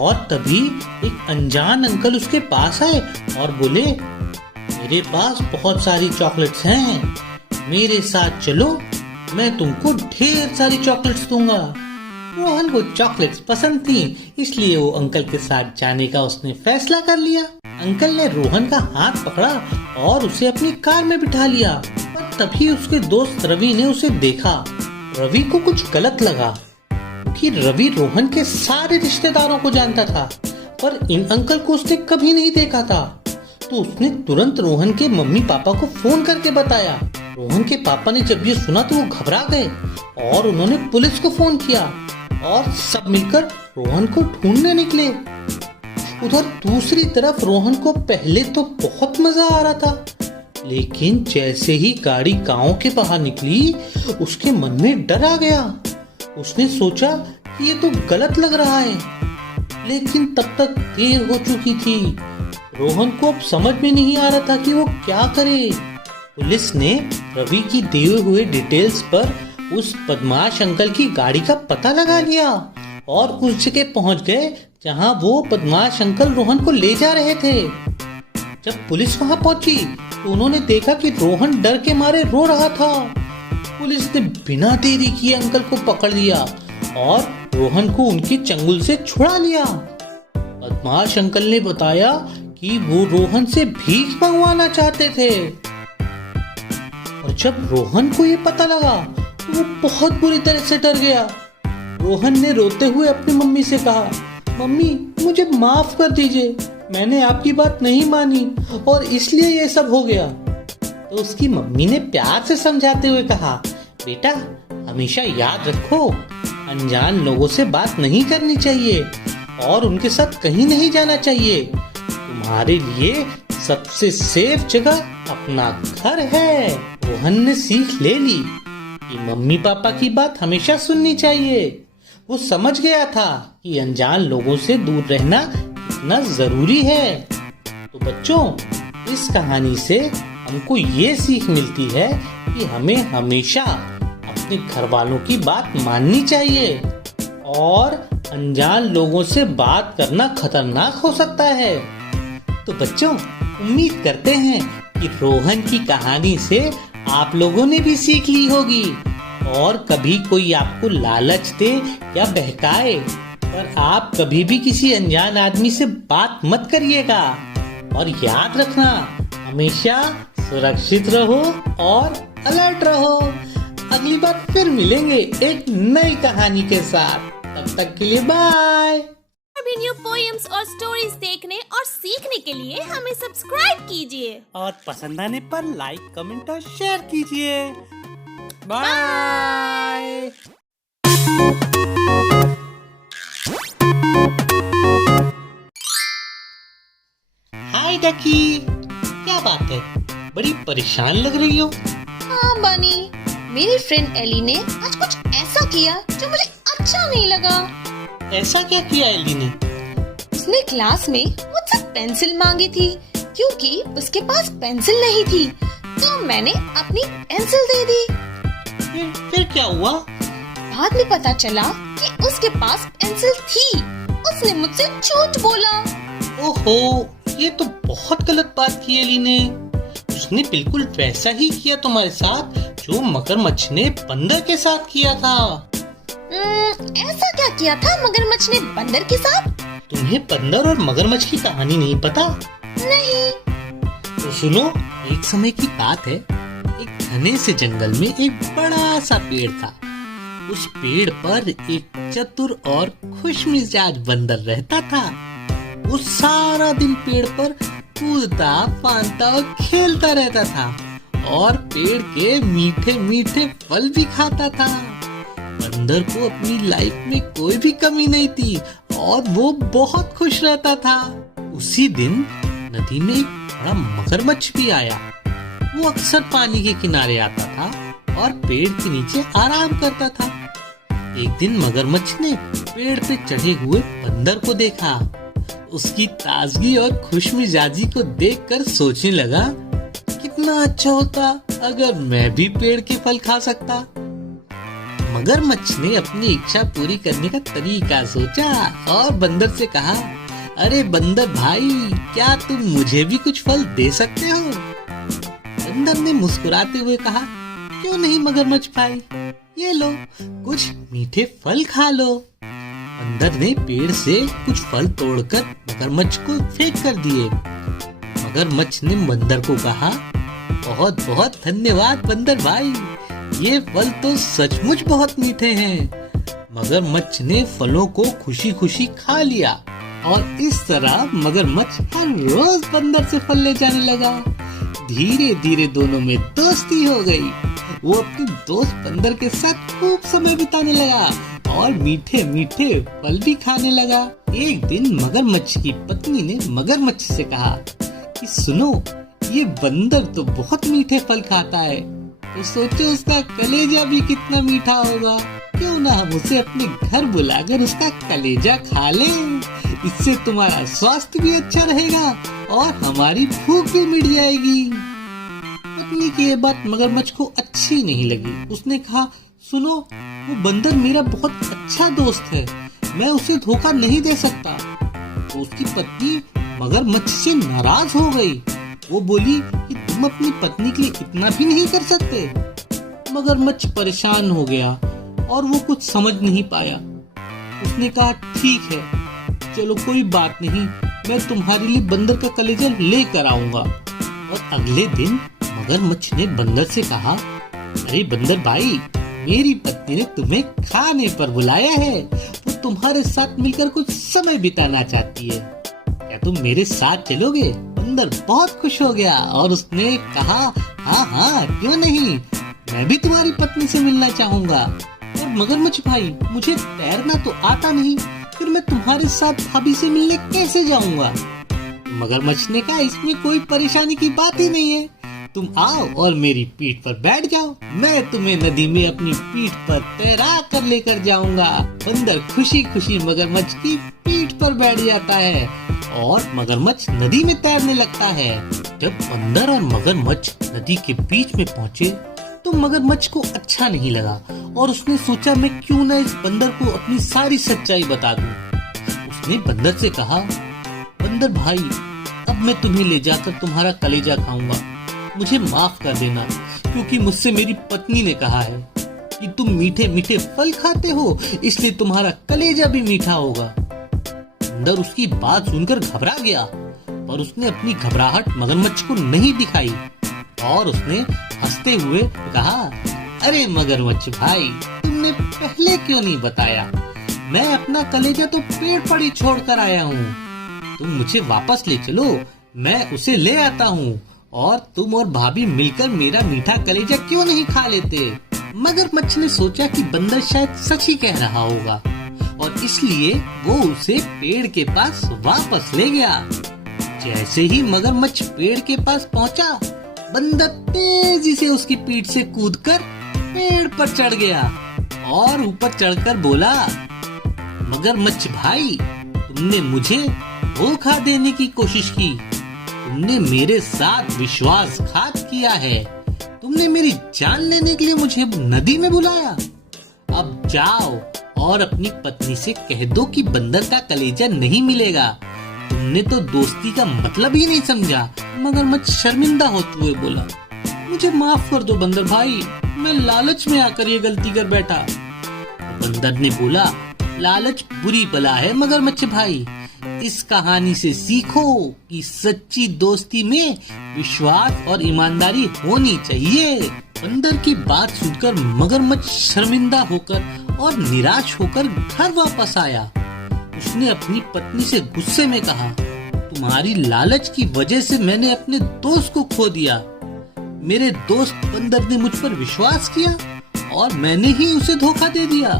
और तभी एक अनजान अंकल उसके पास आए और बोले, मेरे पास बहुत सारी चॉकलेट्स हैं, मेरे साथ चलो, मैं तुमको ढेर सारी चॉकलेट्स दूंगा। रोहन को चॉकलेट्स पसंद थी, इसलिए वो अंकल के साथ जाने का उसने फैसला कर लिया। अंकल ने रोहन का हाथ पकड़ा और उसे अपनी कार में बिठा लिया। पर तभी उसके दोस्त रवि ने उसे देखा। रवि को कुछ गलत लगा, क्योंकि रवि रोहन के सारे रिश्तेदारों को जानता था, पर इन अंकल को उसने कभी नहीं देखा था। तो उसने तुरंत रोहन के मम्मी पापा को फोन करके बताया। रोहन के पापा ने जब ये सुना तो वो घबरा गए और उन्होंने पुलिस को फोन किया और सब मिलकर रोहन को ढूंढने निकले। उधर दूसरी तरफ रोहन को पहले तो बहुत मजा आ रहा था, लेकिन जैसे ही गाड़ी गांव के बाहर निकली उसके मन में डर आ गया। उसने सोचा कि ये तो गलत लग रहा है, लेकिन तब तक देर हो चुकी थी। रोहन को अब समझ में नहीं आ रहा था कि वो क्या करे। पुलिस ने रवि की दिए हुए डिटेल्स पर उस बदमाश अंकल की गाड़ी का पता लगा लिया और उस जगह पहुंच गए जहां वो बदमाश अंकल रोहन को ले जा रहे थे। जब पुलिस वहां पहुंची तो उन्होंने देखा कि रोहन डर के मारे रो रहा था। पुलिस ने बिना देरी किए अंकल को पकड़ लिया और रोहन को उनके चंगुल से छुड़ा लिया। बदमाश अंकल ने बताया कि वो रोहन से भीख मंगवाना चाहते थे, और जब रोहन को ये पता लगा तो वो बहुत बुरी तरह से डर गया। रोहन ने रोते हुए अपनी मम्मी से कहा, मम्मी मुझे माफ कर दीजिए, मैंने आपकी बात नहीं मानी और इसलिए ये सब हो गया। तो उसकी मम्मी ने प्यार से समझाते हुए कहा, बेटा हमेशा याद रखो, अनजान लोगों से बात नहीं करनी चाहिए और उनके साथ कहीं नहीं जाना चाहिए। तुम्हारे लिए सबसे सेफ जगह अपना घर है। रोहन ने सीख ले ली कि मम्मी पापा की बात हमेशा सुननी चाहिए। वो समझ गया था कि अनजान लोगों से दूर रहना कितना जरूरी है। तो बच्चों, इस कहानी से हमको ये सीख मिलती है कि हमें हमेशा अपने घर वालों की बात माननी चाहिए, और अनजान लोगों से बात करना खतरनाक हो सकता है। तो बच्चों, उम्मीद करते हैं कि रोहन की कहानी से आप लोगों ने भी सीख ली होगी, और कभी कोई आपको लालच दे या बहकाए पर आप कभी भी किसी अनजान आदमी से बात मत करिएगा। और याद रखना, हमेशा सुरक्षित रहो और अलर्ट रहो। अगली बार फिर मिलेंगे एक नई कहानी के साथ। तब तक के लिए बाय। और भी न्यू पोएम्स और स्टोरीज देखने और सीखने के लिए हमें सब्सक्राइब कीजिए और पसंद आने पर लाइक, कमेंट और शेयर कीजिए। बाय। हाय डकी, क्या बात है, बड़ी परेशान लग रही हो? हाँ बनी, मेरी फ्रेंड एली ने आज कुछ ऐसा किया जो मुझे अच्छा नहीं लगा। ऐसा क्या किया एली ने? उसने क्लास में मुझसे पेंसिल मांगी थी, क्योंकि उसके पास पेंसिल नहीं थी, तो मैंने अपनी पेंसिल दे दी। फिर क्या हुआ? बाद में पता चला कि उसके पास पेंसिल थी। उसने मुझसे झूठ बोला। ओहो, ये तो बहुत गलत बात की एली ने। उसने बिल्कुल वैसा ही किया तुम्हारे साथ जो मगरमच्छ ने बंदर के साथ किया था। ऐसा क्या किया था मगरमच्छ ने बंदर के साथ? तुम्हें बंदर और मगरमच्छ की कहानी नहीं पता? नहीं। तो सुनो, एक समय की बात है, एक घने से जंगल में एक बड़ा सा पेड़ था। उस पेड़ पर एक चतुर और खुशमिजाज बंदर रहता था। वो सारा दिन पेड़ पर कूदता फांदता और खेलता रहता था और पेड़ के मीठे मीठे फल भी खाता था। बंदर को अपनी लाइफ में कोई भी कमी नहीं थी और वो बहुत खुश रहता था। उसी दिन नदी में एक बड़ा मगरमच्छ भी आया। वो अक्सर पानी के किनारे आता था और पेड़ के नीचे आराम करता था। एक दिन मगरमच्छ ने पेड़ पे चढ़े हुए बंदर को देखा। उसकी ताजगी और खुशमिजाजी को देखकर सोचने लगा, कितना अच्छा होता अगर मैं भी पेड़ के फल खा सकता। मगरमच्छ ने अपनी इच्छा पूरी करने का तरीका सोचा और बंदर से कहा, अरे बंदर भाई, क्या तुम मुझे भी कुछ फल दे सकते हो? बंदर ने मुस्कुराते हुए कहा, क्यों नहीं मगरमच्छ भाई, ये लो कुछ मीठे फल खा लो। बंदर ने पेड़ से कुछ फल तोड़कर मगरमच्छ को फेंक कर दिए। मगरमच्छ ने बंदर को कहा, बहुत बहुत धन्यवाद बंदर भाई, ये फल तो सचमुच बहुत मीठे हैं। मगरमच्छ ने फलों को खुशी खुशी खा लिया और इस तरह मगरमच्छ हर रोज बंदर से फल ले जाने लगा। धीरे धीरे दोनों में दोस्ती हो गई। वो अपने दोस्त बंदर के साथ खूब समय बिताने लगा और मीठे मीठे फल भी खाने लगा। एक दिन मगरमच्छ की पत्नी ने मगरमच्छ से कहा कि सुनो, ये बंदर तो बहुत मीठे फल खाता है, तो सोचो उसका कलेजा भी कितना मीठा होगा। क्यों ना हम उसे अपने घर बुलाकर उसका कलेजा खा लें। इससे तुम्हारा स्वास्थ्य भी अच्छा रहेगा और हमारी भूख भी मिट जाएगी। पत्नी की ये बात मगरमच्छ को अच्छी नहीं लगी। उसने कहा, सुनो, वो बंदर मेरा बहुत अच्छा दोस्त है, मैं उसे धोखा नहीं दे सकता। तो उसकी पत्नी मगरमच्छ से नाराज हो गई। वो बोली कि तुम अपनी पत्नी के लिए इतना भी नहीं कर सकते। मगरमच्छ परेशान हो गया और वो कुछ समझ नहीं पाया। उसने कहा, ठीक है, चलो कोई बात नहीं, मैं तुम्हारे लिए बंदर का कलेजा लेकर आऊंगा। और अगले दिन मगरमच्छ ने बंदर से कहा, अरे बंदर भाई, मेरी पत्नी ने तुम्हें खाने पर बुलाया है, वो तुम्हारे साथ मिलकर कुछ समय बिताना चाहती है, क्या तुम मेरे साथ चलोगे? बंदर बहुत खुश हो गया और उसने कहा, हाँ हाँ क्यों नहीं, मैं भी तुम्हारी पत्नी से मिलना चाहूंगा। और मगरमच्छ भाई, मुझे तैरना तो आता नहीं, फिर मैं तुम्हारे साथ भाभी से मिलने कैसे जाऊंगा? मगरमच्छ ने कहा, इसमें कोई परेशानी की बात ही नहीं है, तुम आओ और मेरी पीठ पर बैठ जाओ, मैं तुम्हें नदी में अपनी पीठ पर तैरा कर लेकर जाऊंगा। बंदर खुशी खुशी मगरमच्छ की पीठ पर बैठ जाता है और मगरमच्छ नदी में तैरने लगता है। जब बंदर और मगरमच्छ नदी के बीच में पहुँचे तो मगरमच्छ को अच्छा नहीं लगा और उसने सोचा, मैं क्यों न इस बंदर को अपनी सारी सच्चाई बता दूं। उसने बंदर से कहा, बंदर भाई, अब मैं तुम्हें ले जाकर तुम्हारा कलेजा खाऊंगा, मुझे माफ कर देना, क्योंकि मुझसे मेरी पत्नी ने कहा है कि तुम मीठे मीठे फल खाते हो, इसलिए तुम्हारा कलेजा भी मीठा होगा। बंदर उसकी बात सुनकर घबरा गया, पर उसने अपनी घबराहट मगरमच्छ को नहीं दिखाई और उसने हंसते हुए कहा, अरे मगरमच्छ भाई, तुमने पहले क्यों नहीं बताया? मैं अपना कलेजा तो पेड़ पर ही छोड़ कर आया हूँ, तुम मुझे वापस ले चलो, मैं उसे ले आता हूँ और तुम और भाभी मिलकर मेरा मीठा कलेजा क्यों नहीं खा लेते? मगरमच्छ ने सोचा कि बंदर शायद सच ही कह रहा होगा और इसलिए वो उसे पेड़ के पास वापस ले गया। जैसे ही मगरमच्छ पेड़ के पास पहुंचा, बंदर तेजी से उसकी पीठ से कूदकर पेड़ पर चढ़ गया और ऊपर चढ़कर बोला, मगरमच्छ भाई, तुमने मुझे धोखा देने की कोशिश की, तुमने मेरे साथ विश्वासघात किया है, तुमने मेरी जान लेने के लिए मुझे नदी में बुलाया। अब जाओ और अपनी पत्नी से कह दो कि बंदर का कलेजा नहीं मिलेगा, तुमने तो दोस्ती का मतलब ही नहीं समझा। मगरमच्छ शर्मिंदा होते हुए बोला, मुझे माफ कर दो बंदर भाई, मैं लालच में आकर ये गलती कर बैठा। बंदर ने बोला, लालच बुरी बला है मगरमच्छ भाई, इस कहानी से सीखो कि सच्ची दोस्ती में विश्वास और ईमानदारी होनी चाहिए। बंदर की बात सुनकर मगरमच्छ शर्मिंदा होकर और निराश होकर घर वापस आया। उसने अपनी पत्नी से गुस्से में कहा, तुम्हारी लालच की वजह से मैंने अपने दोस्त को खो दिया। मेरे दोस्त बंदर ने मुझ पर विश्वास किया और मैंने ही उसे धोखा दे दिया।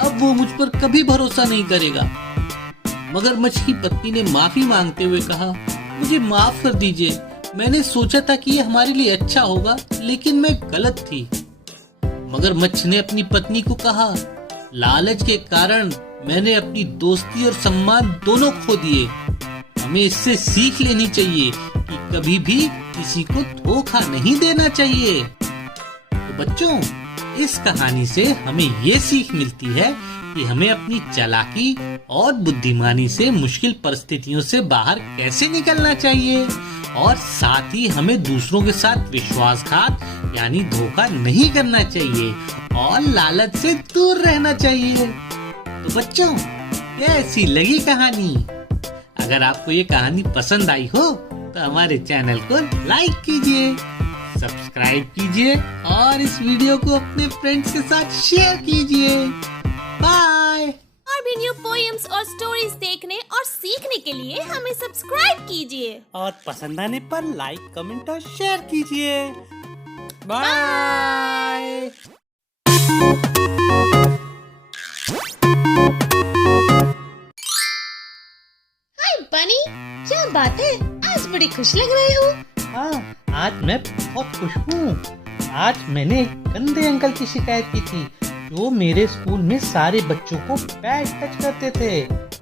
अब वो मुझ पर कभी भरोसा नहीं करेगा। मगरमच्छ की पत्नी ने माफी मांगते हुए कहा, मुझे माफ कर दीजिए, मैंने सोचा था कि ये हमारे लिए अच्छा होगा, लेकिन मैं गलत थी। मगरमच्छ ने अपनी पत्नी को कहा, लालच के कारण मैंने अपनी दोस्ती और सम्मान दोनों खो दिए। हमें इससे सीख लेनी चाहिए कि कभी भी किसी को धोखा नहीं देना चाहिए। तो बच्चों, इस कहानी से हमें ये सीख मिलती है कि हमें अपनी चालाकी और बुद्धिमानी से मुश्किल परिस्थितियों से बाहर कैसे निकलना चाहिए और साथ ही हमें दूसरों के साथ विश्वासघात यानी धोखा नहीं करना चाहिए और लालच से दूर रहना चाहिए। तो बच्चों, कैसी लगी कहानी? अगर आपको ये कहानी पसंद आई हो तो हमारे चैनल को लाइक कीजिए, सब्सक्राइब कीजिए और इस वीडियो को अपने फ्रेंड्स के साथ शेयर कीजिए। बाय। और भी न्यू पोएम्स और स्टोरीज देखने और सीखने के लिए हमें सब्सक्राइब कीजिए और पसंद आने पर लाइक, कमेंट और शेयर कीजिए। बाय। हाय बनी, क्या बात है? आज बड़ी खुश लग रहे हो। हाँ, आज मैं बहुत खुश हूँ। आज मैंने एक गंदे अंकल की शिकायत की थी जो मेरे स्कूल में सारे बच्चों को बैड टच करते थे।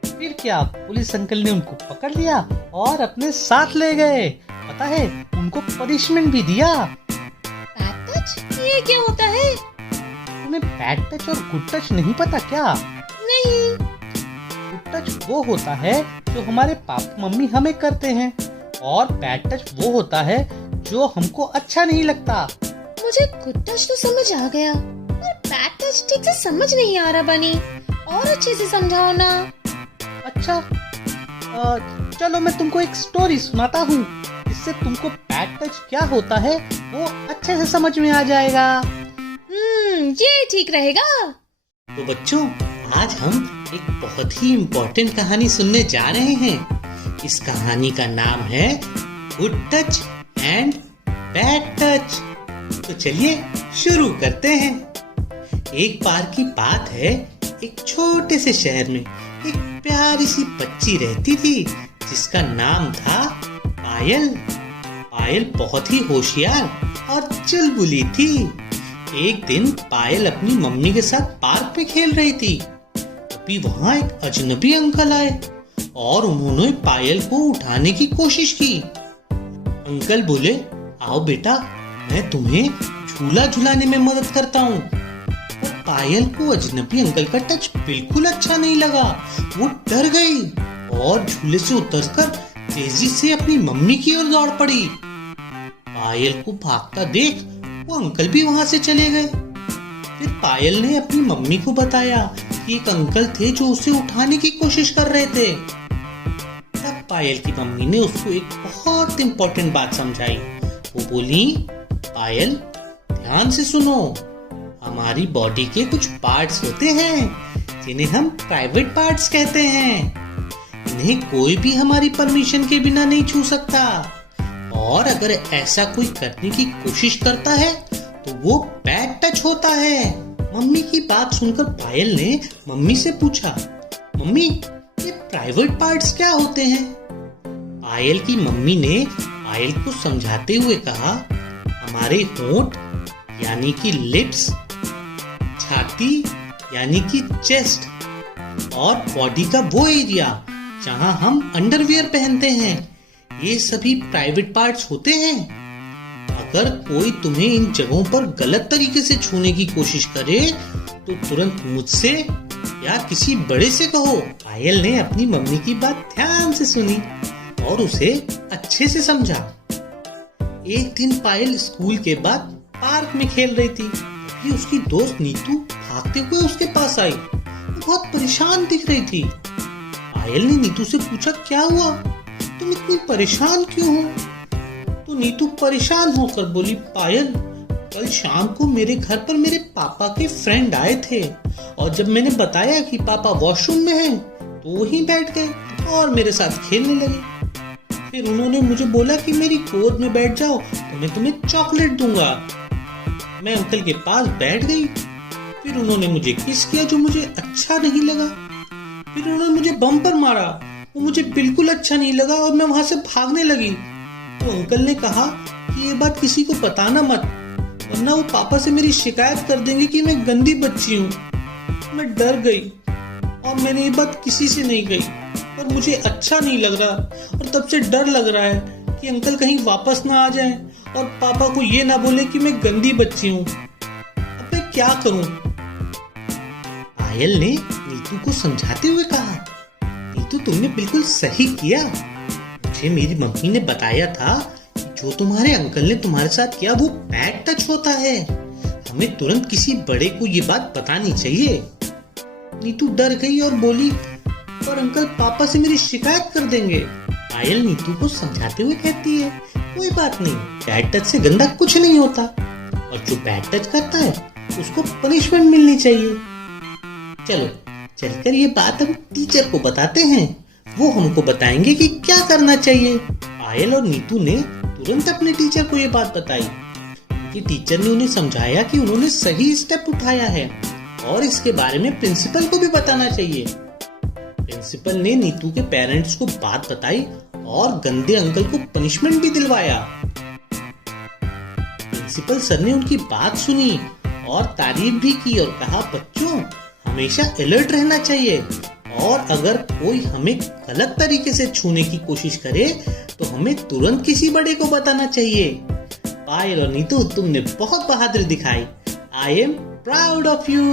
फिर क्या, पुलिस अंकल ने उनको पकड़ लिया और अपने साथ ले गए। पता है, उनको पनिशमेंट भी दिया। Bad touch? ये क्या होता है? तुम्हें बैड टच और गुड टच नहीं पता क्या? नहीं। गुड टच वो होता है जो हमारे पापा मम्मी हमें करते हैं और बैड टच वो होता है जो हमको अच्छा नहीं लगता। मुझे गुड टच तो समझ आ गया, पर बैड टच ठीक से समझ नहीं आ रहा बनी। और अच्छे से समझाओ ना। अच्छा, चलो मैं तुमको एक स्टोरी सुनाता हूँ, इससे तुमको बैड टच क्या होता है वो अच्छे से समझ में आ जाएगा। ये ठीक रहेगा। तो बच्चों, आज हम एक बहुत ही इम्पोर्टेंट कहानी सुनने जा रहे हैं। इस कहानी का नाम है good touch and bad touch. तो चलिए शुरू करते हैं। एक बार की बात है, एक छोटे से शहर में एक प्यारी सी बच्ची रहती थी जिसका नाम था पायल। पायल बहुत ही होशियार और चुलबुली थी। एक दिन पायल अपनी मम्मी के साथ पार्क में खेल रही थी। तभी वहाँ एक अजनबी अंकल आए और उन्होंने पायल को उठाने की कोशिश की। अंकल बोले, आओ बेटा, मैं तुम्हें झूला झुलाने में मदद करता हूँ। पर पायल को अजनबी अंकल का टच बिल्कुल अच्छा नहीं लगा। वो डर गई और झूले से उतरकर तेजी से अपनी मम्मी की ओर दौड़ पड़ी। पायल को भागता देख वो अंकल भी वहां से चले गए। फिर पायल ने अपनी मम्मी को बताया कि एक अंकल थे जो उसे उठाने की कोशिश कर रहे थे। तब पायल की मम्मी ने उसको एक बहुत इम्पोर्टेंट बात समझाई। वो बोली, पायल ध्यान से सुनो, हमारी बॉडी के कुछ पार्ट्स होते हैं जिन्हें हम प्राइवेट पार्ट्स कहते हैं। इन्हें कोई भी हमारी परमिशन के बिना नहीं छू सकता और अगर ऐसा कोई करने की कोशिश करता है तो वो बैड टच होता है। मम्मी की बात सुनकर पायल ने मम्मी से पूछा, मम्मी ये प्राइवेट पार्ट्स क्या होते हैं? पायल की मम्मी ने पायल को समझाते हुए कहा, हमारे होंठ यानी कि लिप्स, छाती यानी कि चेस्ट और बॉडी का वो एरिया जहां हम अंडरवियर पहनते हैं, ये सभी प्राइवेट पार्ट्स होते हैं। अगर कोई तुम्हें इन जगहों पर गलत तरीके से छूने की कोशिश करे तो तुरंत मुझसे या किसी बड़े से कहो। पायल ने अपनी मम्मी की बात ध्यान से सुनी और उसे अच्छे से समझा। एक दिन पायल स्कूल के बाद पार्क में खेल रही थी। तभी उसकी दोस्त नीतू भागते हुए उसके पास आई। वो बहुत परेशान दिख रही थी। पायल ने नीतू से पूछा, क्या हुआ, तुम इतनी परेशान क्यों हो? तो नीतू परेशान होकर बोली, पायल कल शाम को मेरे घर पर मेरे पापा के फ्रेंड आए थे और जब मैंने बताया कि पापा वॉशरूम में हैं तो वहीं बैठ गए और मेरे साथ खेलने लगे। फिर उन्होंने मुझे बोला कि मेरी गोद में बैठ जाओ तो मैं तुम्हें चॉकलेट दूंगा। मैं अंकल के पास बैठ गई। फिर उन्होंने मुझे किस किया जो मुझे अच्छा नहीं लगा। फिर उन्होंने मुझे बम्पर मारा, वो मुझे बिल्कुल अच्छा नहीं लगा और मैं वहां से भागने लगी। तो अंकल ने कहा कि ये बात किसी को बताना मत, वरना वो पापा से मेरी शिकायत कर देंगे कि मैं गंदी बच्ची हूँ। मैं डर गई और मैंने ये बात किसी से नहीं कही और मुझे अच्छा नहीं लग रहा और तब से डर लग रहा है कि अंकल कहीं वापस ना आ जाएं और पापा को ये ना बोले कि मैं गंदी बच्ची हूँ। अब मैं क्या करूँ? पायल ने नीतू को समझाते हुए कहा, नीतू तुमने बिल्कुल सही किया। मुझे मेरी मम्मी ने बताया था कि जो तुम्हारे अंकल ने तुम्हारे साथ किया वो बैड टच होता है। हमें तुरंत किसी बड़े को ये बात बतानी चाहिए। नीतू डर गई और बोली, पर अंकल पापा से मेरी शिकायत कर देंगे। पायल नीतू को समझाते हुए कहती है, कोई बात नहीं, बैड टच से गंदा कुछ नहीं होता और जो बैड टच करता है उसको पनिशमेंट मिलनी चाहिए। चलो चलकर ये बात हम टीचर को बताते हैं, वो हमको बताएंगे कि क्या करना चाहिए। पायल और नीतू ने तुरंत अपने टीचर को ये बात बताई कि टीचर ने उन्हें समझाया कि उन्होंने सही स्टेप उठाया है और इसके बारे में प्रिंसिपल को भी बताना चाहिए। प्रिंसिपल ने नीतू के पेरेंट्स को बात बताई और गंदे अंकल को पनिशमेंट भी दिलवाया। प्रिंसिपल सर ने उनकी बात सुनी और तारीफ भी की और कहा, बच्चों हमेशा अलर्ट रहना चाहिए और अगर कोई हमें गलत तरीके से छूने की कोशिश करे तो हमें तुरंत किसी बड़े को बताना चाहिए। पायल और नीतू तुमने बहुत बहादुरी दिखाई। I am proud of you.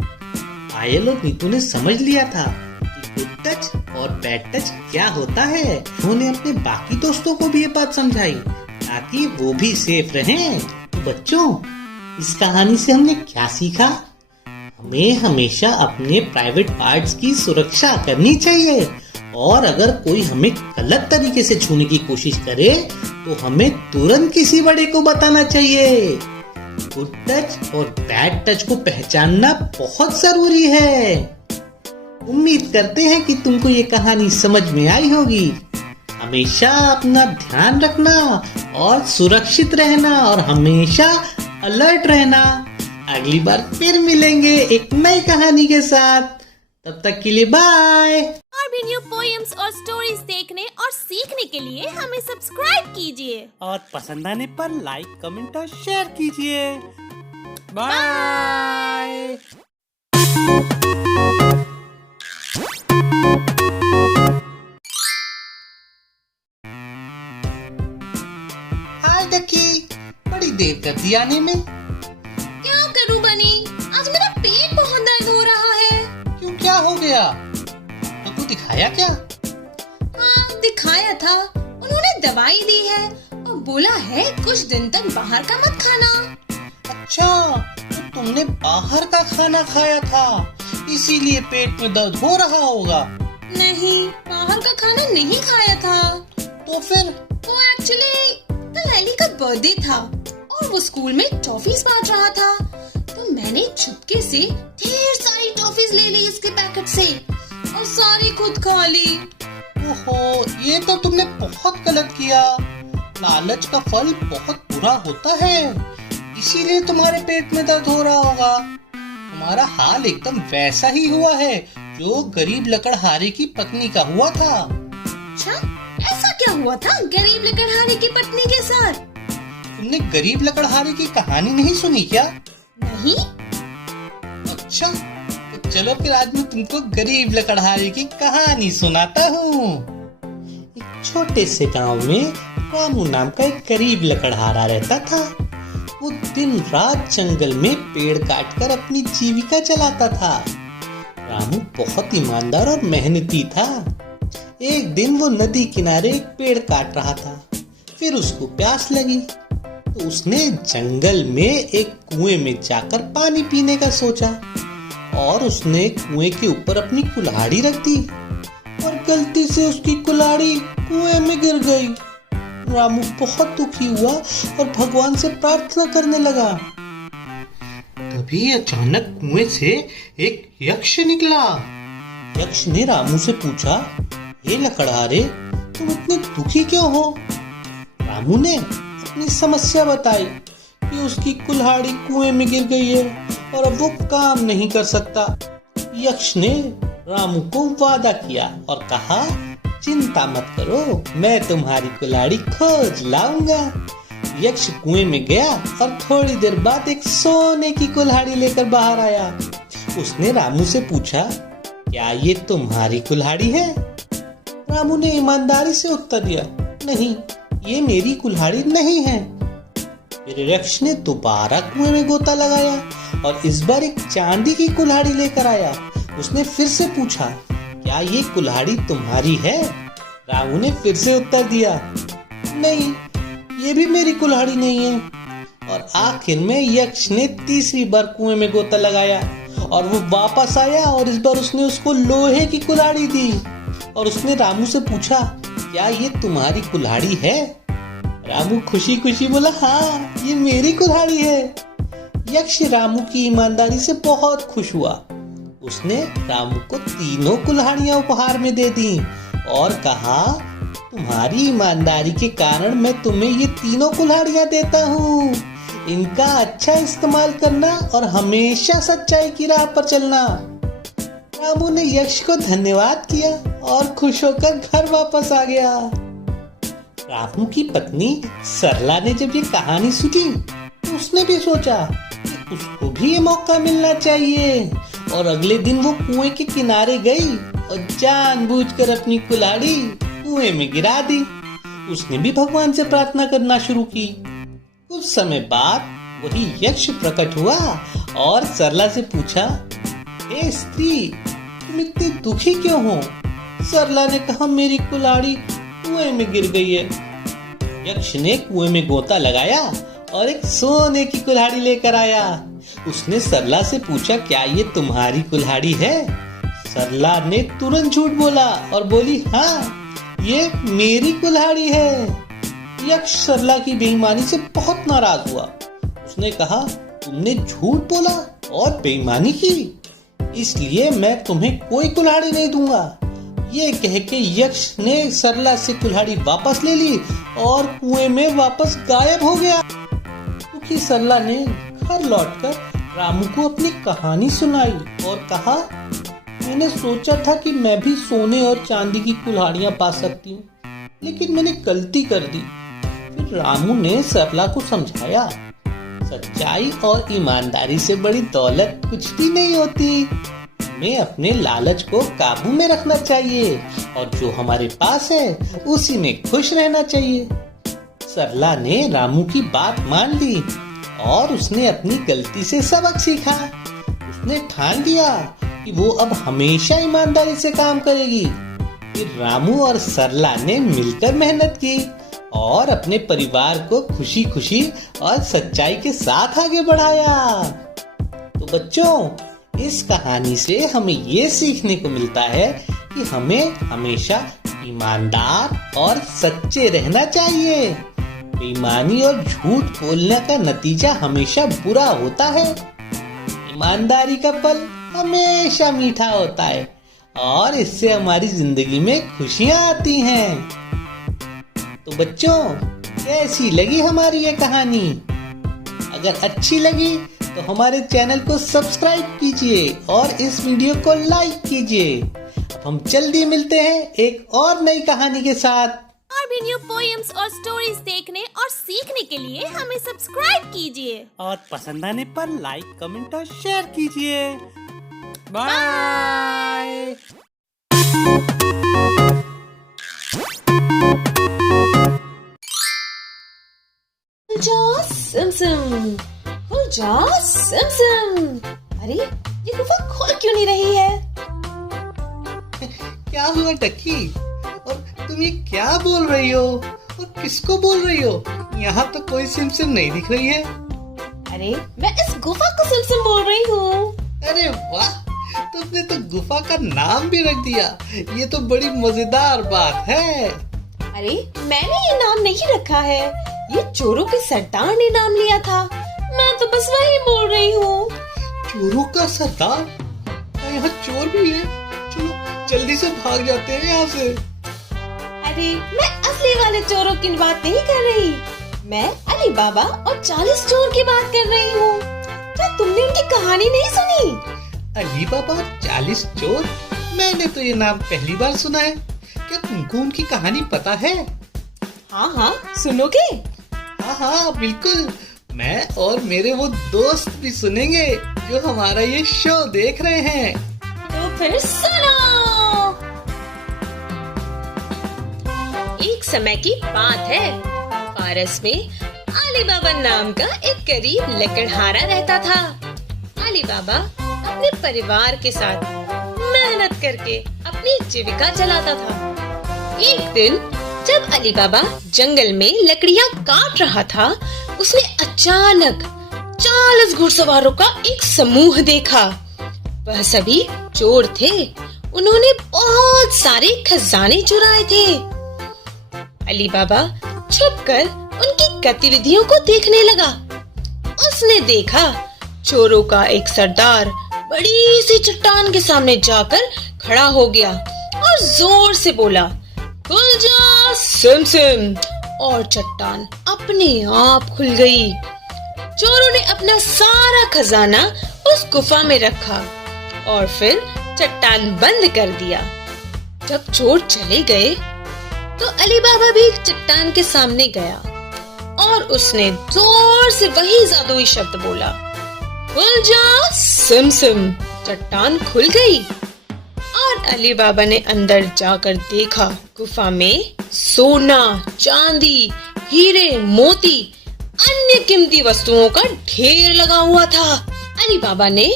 Payal और नीतू ने समझ लिया था कि गुड टच और बैड टच क्या होता है। उन्होंने अपने बाकी दोस्तों को भी ये बात समझाई ताकि वो भी सेफ रहें। तो बच्चों, इस कहानी से हमने क्या सीखा? हमें हमेशा अपने प्राइवेट पार्ट्स की सुरक्षा करनी चाहिए और अगर कोई हमें गलत तरीके से छूने की कोशिश करे तो हमें तुरंत किसी बड़े को बताना चाहिए। गुड टच और बैड टच को पहचानना बहुत जरूरी है। उम्मीद करते हैं कि तुमको ये कहानी समझ में आई होगी। हमेशा अपना ध्यान रखना और सुरक्षित रहना और हमेशा अलर्ट रहना। अगली बार फिर मिलेंगे एक नई कहानी के साथ। तब तक के लिए बाय। और भी न्यू पोएम्स और स्टोरीज देखने और सीखने के लिए हमें सब्सक्राइब कीजिए और पसंद आने पर लाइक, कमेंट और शेयर कीजिए। बाय। हाय डकी, बड़ी देर कर दी आने में। क्या करूं बनी, आज मेरा पेट बहुत दर्द हो रहा है। क्यों, क्या हो गया? तुमको दिखाया क्या? हाँ दिखाया था, उन्होंने दवाई दी है और बोला है कुछ दिन तक बाहर का मत खाना। अच्छा, तो तुमने बाहर का खाना खाया था इसीलिए पेट में दर्द हो रहा होगा। नहीं, बाहर का खाना नहीं खाया था। तो फिर? वो एक्चुअली कल एली का बर्थडे था और वो स्कूल में टॉफीज बांट रहा था, तो मैंने चुपके से ढेर सारी टॉफीज ले ली इसके पैकेट से और सारी खुद खा ली। ओहो, ये तो तुमने बहुत गलत किया। लालच का फल बहुत बुरा होता है, इसीलिए तुम्हारे पेट में दर्द हो रहा होगा। तुम्हारा हाल एकदम वैसा ही हुआ है जो गरीब लकड़हारे की पत्नी का हुआ था। अच्छा, ऐसा क्या हुआ था गरीब लकड़हारे की पत्नी के साथ? तुमने गरीब लकड़हारे की कहानी नहीं सुनी क्या? नहीं। अच्छा, तो चलो फिर आज मैं तुमको गरीब लकड़हारे की कहानी सुनाता हूँ। एक छोटे से गांव में रामू नाम का एक गरीब लकड़हारा रहता था। वो दिन रात जंगल में पेड़ काटकर अपनी जीविका चलाता था। रामू बहुत ईमानदार और मेहनती था। एक दिन वो नदी किनारे एक पेड़ काट रहा था। फिर उसको प्यास लगी तो उसने जंगल में एक कुएं में जाकर पानी पीने का सोचा और उसने कुएं के ऊपर अपनी कुल्हाड़ी रख दी और गलती से उसकी कुल्हाड़ी कुएं में गिर गई। रामू बहुत दुखी हुआ और भगवान से प्रार्थना करने लगा। तभी अचानक कुएं से एक यक्ष निकला। यक्ष ने रामू से पूछा, हे लकड़हारे, तुम इतने दुखी क्यों हो? रामू ने अपनी समस्या बताई कि उसकी कुल्हाड़ी कुएं में गिर गई है और अब वो काम नहीं कर सकता। यक्ष ने रामू को वादा किया और कहा, चिंता मत करो, मैं तुम्हारी कुल्हाड़ी खोज लाऊंगा। यक्ष कुएं में गया और थोड़ी देर बाद एक सोने की कुल्हाड़ी लेकर बाहर आया। उसने रामू से पूछा, क्या ये तुम्हारी कुल्हाड़ी है? रामू ने ईमानदारी से उत्तर दिया, नहीं, ये मेरी कुल्हाड़ी नहीं है। फिर यक्ष ने दोबारा कुएं में गोता लगाया और इस बार एक चांदी की कुल्हाड़ी लेकर आया। उसने फिर से पूछा, क्या ये कुल्हाड़ी तुम्हारी है? रामू ने फिर से उत्तर दिया, नहीं, ये भी मेरी कुल्हाड़ी नहीं है। और आखिर में यक्ष ने तीसरी बार कुएं में गोता लगाया और वो वापस आया और इस बार उसने उसको लोहे की कुल्हाड़ी दी और उसने रामू से पूछा, क्या ये तुम्हारी कुल्हाड़ी है? रामू खुशी खुशी बोला, हाँ, ये मेरी कुल्हाड़ी है। यक्ष रामू की ईमानदारी से बहुत खुश हुआ। उसने रामू को तीनों कुल्हाड़ियां उपहार में दे दी और कहा, तुम्हारी ईमानदारी के कारण मैं तुम्हें ये तीनों कुल्हाड़ियां देता हूँ। इनका अच्छा इस्तेमाल करना और हमेशा सच्चाई की राह पर चलना। रामू ने यक्ष को धन्यवाद किया और खुश होकर घर वापस आ गया। रामू की पत्नी सरला ने जब ये कहानी सुनी तो उसने भी सोचा कि उसको भी ये मौका मिलना चाहिए और अगले दिन वो कुएं के किनारे गई और जानबूझकर अपनी कुल्हाड़ी कुएं में गिरा दी। उसने भी भगवान से प्रार्थना करना शुरू की। कुछ समय बाद वही यक्ष प्रकट हुआ और सरला से पूछा, हे स्त्री, तुम इतनी दुखी क्यों हो? सरला ने कहा, मेरी कुल्हाड़ी कुएं में गिर गई है। यक्ष ने कुएं में गोता लगाया और एक सोने की कुल्हाड़ी लेकर आया। उसने सरला से पूछा, क्या ये तुम्हारी कुल्हाड़ी है? सरला ने तुरंत झूठ बोला और बोली, हाँ, ये मेरी कुल्हाड़ी है। यक्ष सरला की बेईमानी से बहुत नाराज हुआ। उसने कहा, तुमने झूठ बोला और बेईमानी की, इसलिए मैं तुम्हें कोई कुल्हाड़ी नहीं दूंगा। ये कह के यक्ष ने सरला से कुल्हाड़ी वापस ले ली और कुएं में वापस गायब हो गया। क्योंकि सरला ने घर लौटकर रामू को अपनी कहानी सुनाई और कहा, मैंने सोचा था कि मैं भी सोने और चांदी की कुल्हाड़ियां पा सकती हूँ, लेकिन मैंने गलती कर दी। फिर रामू ने सरला को समझाया, सच्चाई और ईमानदारी से बड़ी दौलत कुछ भी नहीं होती। हमें अपने लालच को काबू में रखना चाहिए और जो हमारे पास है उसी में खुश रहना चाहिए। सरला ने रामू की बात मान ली और उसने अपनी गलती से सबक सीखा। उसने ठान लिया कि वो अब हमेशा ईमानदारी से काम करेगी। फिर रामू और सरला ने मिलकर मेहनत की और अपने परिवार को खुशी खुशी और सच्चाई के साथ आगे बढ़ाया। तो बच्चों, इस कहानी से हमें ये सीखने को मिलता है कि हमें हमेशा ईमानदार और सच्चे रहना चाहिए। बेईमानी और झूठ बोलने का नतीजा हमेशा बुरा होता है। ईमानदारी का फल हमेशा मीठा होता है और इससे हमारी जिंदगी में खुशियां आती हैं। तो बच्चों, कैसी लगी हमारी ये कहानी? अगर अच्छी लगी तो हमारे चैनल को सब्सक्राइब कीजिए और इस वीडियो को लाइक कीजिए। अब हम जल्दी मिलते हैं एक और नई कहानी के साथ। और भी न्यू पोएम्स और स्टोरीज देखने और सीखने के लिए हमें सब्सक्राइब कीजिए और पसंद आने पर लाइक, कमेंट और शेयर कीजिए। बाय। अरे ये गुफा खोल क्यों नहीं रही है? क्या हुआ टक्की? और तुम ये क्या बोल रही हो और किसको बोल रही हो? यहाँ तो कोई सिमसिम नहीं दिख रही है। अरे मैं इस गुफा को सिमसिम बोल रही हूँ। अरे वाह, तुमने तो गुफा का नाम भी रख दिया। ये तो बड़ी मजेदार बात है। अरे मैंने ये नाम नहीं रखा है, ये चोरों के सरदार ने नाम लिया था। मैं तो बस वही बोल रही हूँ। चोरों का सरदार? यहाँ चोर भी है। चलो जल्दी से भाग जाते हैं यहाँ से। डैडी, मैं असली वाले चोरों की बात नहीं कर रही। मैं अली बाबा और 40 चोर की बात कर रही हूँ। क्या तुमने उनकी कहानी नहीं सुनी? अली बाबा और 40 चोर? मैंने तो ये नाम पहली बार सुना है। क्या तुमको उनकी कहानी पता है? हाँ हाँ, सुनोगे? हाँ बिल्कुल। मैं और मेरे वो दोस्त भी सुनेंगे जो हमारा ये शो देख रहे हैं। तो फिर सुनो। एक समय की बात है, फारस में अली बाबा नाम का एक गरीब लकड़हारा रहता था। अली बाबा अपने परिवार के साथ मेहनत करके अपनी जीविका चलाता था। एक दिन जब अली बाबा जंगल में लकड़ियां काट रहा था, उसने अचानक 40 घुड़सवारों का एक समूह देखा। वह सभी चोर थे। उन्होंने बहुत सारे खजाने चुराए थे। अली बाबा छुपकर उनकी गतिविधियों को देखने लगा। उसने देखा चोरों का एक सरदार बड़ी सी चट्टान के सामने जाकर खड़ा हो गया और जोर से बोला, खुल जा सिम सिम, और चट्टान अपने आप खुल गई। चोरों ने अपना सारा खजाना उस गुफा में रखा और फिर चट्टान बंद कर दिया। जब चोर चले गए तो अली बाबा भी चट्टान के सामने गया और उसने जोर से वही जादुई शब्द बोला, खुल जा सिम सिम। चट्टान खुल गई और अली बाबा ने अंदर जाकर देखा, गुफा में सोना, चांदी, हीरे, मोती, अन्य कीमती वस्तुओं का ढेर लगा हुआ था। अली बाबा ने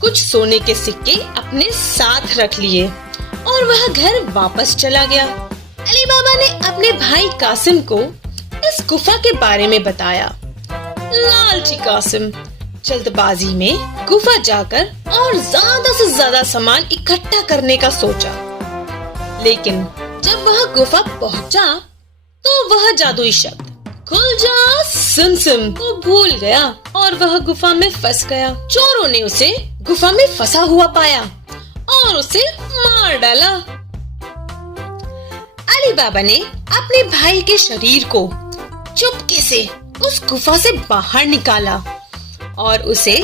कुछ सोने के सिक्के अपने साथ रख लिए और वह घर वापस चला गया। अली बाबा ने अपने भाई कासिम को इस गुफा के बारे में बताया। लालची कासिम जल्दबाजी में गुफा जाकर और ज्यादा से ज्यादा सामान इकट्ठा करने का सोचा, लेकिन जब वह गुफा पहुंचा तो वह जादुई शब्द खुल जा सिम सिम को भूल गया और वह गुफा में फंस गया। चोरों ने उसे गुफा में फंसा हुआ पाया और उसे मार डाला। अली बाबा ने अपने भाई के शरीर को चुपके से उस गुफा से बाहर निकाला और उसे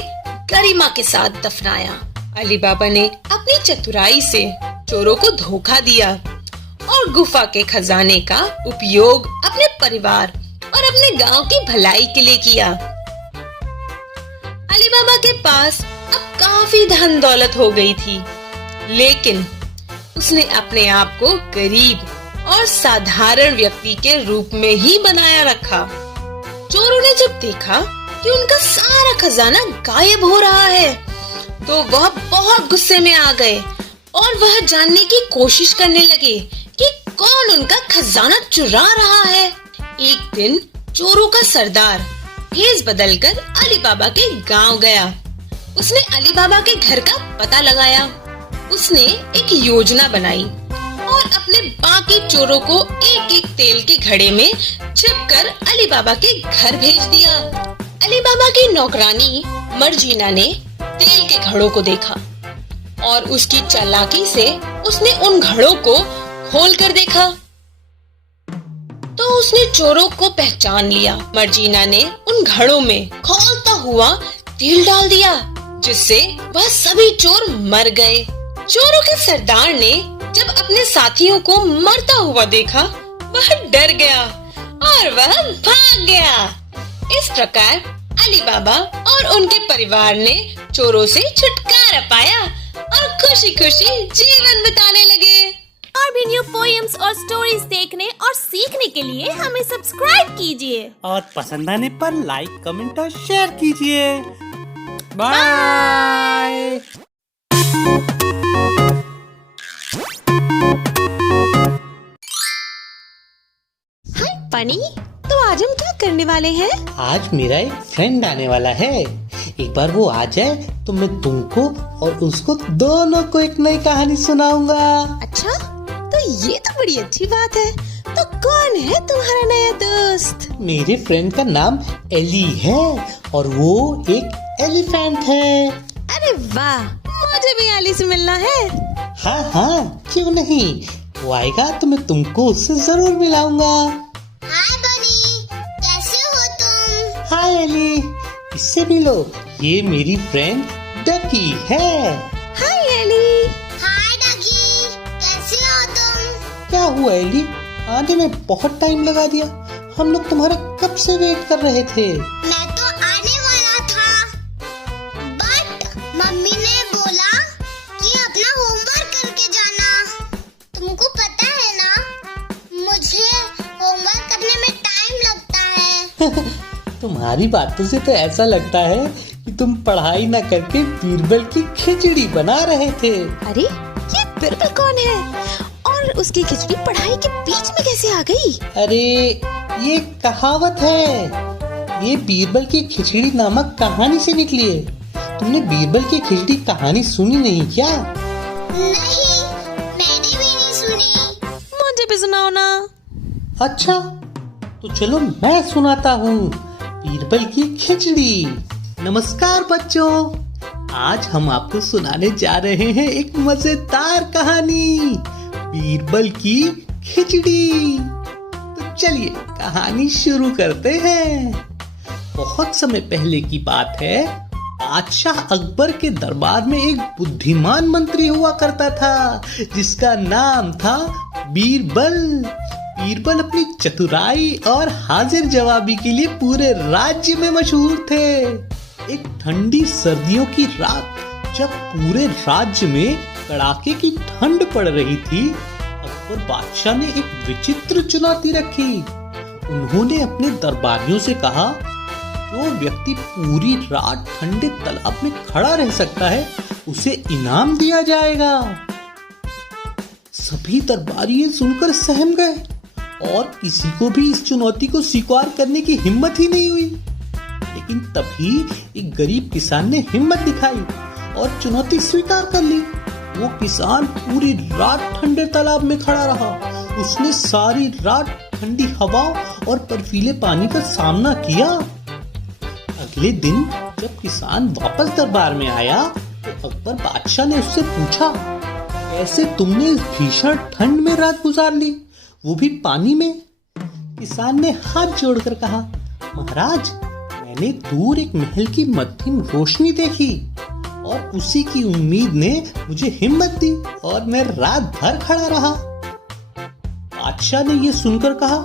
गरिमा के साथ दफनाया। अली बाबा ने अपनी चतुराई से चोरों को धोखा दिया और गुफा के खजाने का उपयोग अपने परिवार और अपने गांव की भलाई के लिए किया। अली बाबा के पास अब काफी धन दौलत हो गई थी, लेकिन उसने अपने आप को गरीब और साधारण व्यक्ति के रूप में ही बनाया रखा। चोरों ने जब देखा कि उनका सारा खजाना गायब हो रहा है तो वह बहुत गुस्से में आ गए और वह जानने की कोशिश करने लगे कि कौन उनका खजाना चुरा रहा है। एक दिन चोरों का सरदार भेष बदलकर अली बाबा के गांव गया। उसने अली बाबा के घर का पता लगाया। उसने एक योजना बनाई और अपने बाकी चोरों को एक एक तेल के घड़े में छिपकर अली बाबा के घर भेज दिया। अली बाबा की नौकरानी मर्जीना ने तेल के घड़ों को देखा और उसकी चालाकी से उसने उन घड़ों को खोल कर देखा तो उसने चोरों को पहचान लिया। मर्जीना ने उन घड़ों में खौलता हुआ तेल डाल दिया, जिससे वह सभी चोर मर गए। चोरों के सरदार ने जब अपने साथियों को मरता हुआ देखा, वह डर गया और वह भाग गया। इस प्रकार अली बाबा और उनके परिवार ने चोरों से छुटकारा पाया और खुशी खुशी जीवन बिताने लगे। और भी न्यू पोएम्स और स्टोरीज देखने और सीखने के लिए हमें सब्सक्राइब कीजिए और पसंद आने पर लाइक, कमेंट और शेयर कीजिए। बाय। हाय पनी, तो आज हम क्या करने वाले हैं? आज मेरा एक फ्रेंड आने वाला है। एक बार वो आ जाए तो मैं तुमको और उसको दोनों को एक नई कहानी सुनाऊंगा। अच्छा, तो ये तो बड़ी अच्छी बात है। तो कौन है तुम्हारा नया दोस्त? मेरे फ्रेंड का नाम एली है और वो एक एलिफेंट है। अरे वाह, मुझे भी एली से मिलना है। हाँ हाँ, क्यों नहीं। वो आएगा तो मैं तुमको उससे जरूर मिलाऊंगा। हाय बनी, कैसे हो तुम? हाय एली, इससे मिलो, ये मेरी फ्रेंड डकी है। हाय एली। हाय डगी, कैसे हो तुम? क्या हुआ एली, आने में बहुत टाइम लगा दिया, हम लोग तुम्हारा कब से वेट कर रहे थे। मैं तो आने वाला था, बट मम्मी ने बोला कि अपना होमवर्क करके जाना। तुमको पता है ना, मुझे होमवर्क करने में टाइम लगता है। तुम्हारी बातों से तो ऐसा लगता है कि तुम पढ़ाई न करके बीरबल की खिचड़ी बना रहे थे। अरे ये बीरबल कौन है और उसकी खिचड़ी पढ़ाई के बीच में कैसे आ गई? अरे ये कहावत है, ये बीरबल की खिचड़ी नामक कहानी से निकली है। तुमने बीरबल की खिचड़ी कहानी सुनी नहीं क्या? नहीं, मैंने भी नहीं सुनी। मुझे भी सुनाओ ना। अच्छा तो चलो मैं सुनाता हूँ बीरबल की खिचड़ी। नमस्कार बच्चों, आज हम आपको सुनाने जा रहे हैं एक मजेदार कहानी, बीरबल की खिचड़ी। तो चलिए कहानी शुरू करते हैं। बहुत समय पहले की बात है, बादशाह अकबर के दरबार में एक बुद्धिमान मंत्री हुआ करता था जिसका नाम था बीरबल। बीरबल अपनी चतुराई और हाजिर जवाबी के लिए पूरे राज्य में मशहूर थे। एक ठंडी सर्दियों की रात जब पूरे राज्य में कड़ाके की ठंड पड़ रही थी, अकबर बादशाह ने एक विचित्र चुनौती रखी। उन्होंने अपने दरबारियों से कहा, जो व्यक्ति पूरी रात ठंडे तालाब में खड़ा रह सकता है उसे इनाम दिया जाएगा। सभी दरबारी ये सुनकर सहम गए और किसी को भी इस चुनौती को स्वीकार करने की हिम्मत ही नहीं हुई। लेकिन तभी एक गरीब किसान ने हिम्मत दिखाई और चुनौती स्वीकार कर ली। वो किसान पूरी रात ठंडे तालाब में खड़ा रहा। उसने सारी रात ठंडी हवाओं और बर्फीले पानी का सामना किया। अगले दिन जब किसान वापस दरबार में आया तो अकबर बादशाह ने उससे पूछा, कैसे तुमने इस भीषण ठंड में रात गुजार ली, वो भी पानी में? किसान ने हाथ जोड़कर कहा, महाराज, मैंने दूर एक महल की मध्यम रोशनी देखी और उसी की उम्मीद ने मुझे हिम्मत दी और मैं रात भर खड़ा रहा। बादशाह ने यह सुनकर कहा,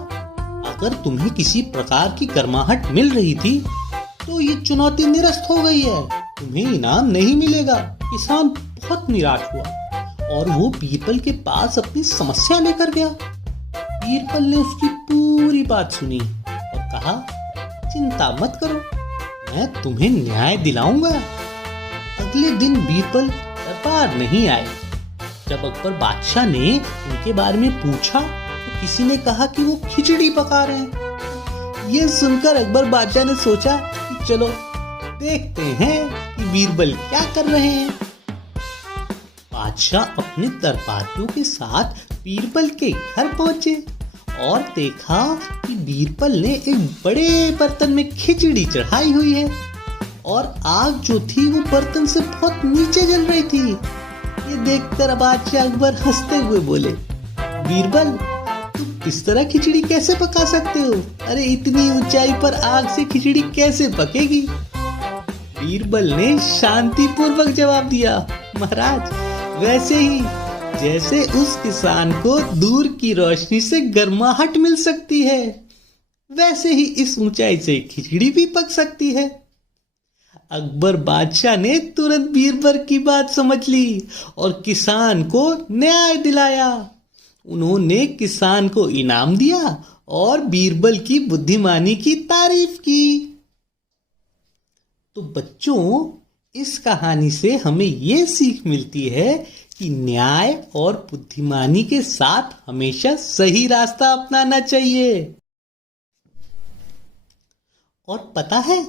अगर तुम्हें किसी प्रकार की गर्माहट मिल रही थी तो ये चुनौती निरस्त हो गई है, तुम्हें इनाम नहीं मिलेगा। किसान बहुत निराश हुआ और वो बीरबल के पास अपनी समस्या लेकर गया। बीरबल ने उसकी पूरी बात सुनी और कहा, चिंता मत करो, मैं तुम्हें न्याय दिलाऊंगा। अगले दिन बीरबल दरबार नहीं आए। जब अकबर बादशाह ने उनके बारे में पूछा तो किसी ने कहा कि वो खिचड़ी पका रहे हैं। ये सुनकर अकबर बादशाह ने सोचा कि चलो देखते हैं कि बीरबल क्या कर रहे हैं। बादशाह अपने दरबारियों के साथ बीरबल के घर पहुंचे और देखा कि बीरबल ने एक बड़े बर्तन में खिचड़ी चढ़ाई हुई है और आग जो थी वो बर्तन से बहुत नीचे जल रही थी। ये देखकर बादशाह अकबर हंसते हुए बोले, बीरबल, तुम इस तरह खिचड़ी कैसे पका सकते हो? अरे इतनी ऊंचाई पर आग से खिचड़ी कैसे पकेगी? बीरबल ने शांतिपूर्वक जवाब दिया, महाराज, वैसे ही जैसे उस किसान को दूर की रोशनी से गर्माहट मिल सकती है, वैसे ही इस ऊंचाई से खिचड़ी भी पक सकती है। अकबर बादशाह ने तुरंत बीरबल की बात समझ ली और किसान को न्याय दिलाया। उन्होंने किसान को इनाम दिया और बीरबल की बुद्धिमानी की तारीफ की। तो बच्चों, इस कहानी से हमें ये सीख मिलती है कि न्याय और बुद्धिमानी के साथ हमेशा सही रास्ता अपनाना चाहिए। और पता है,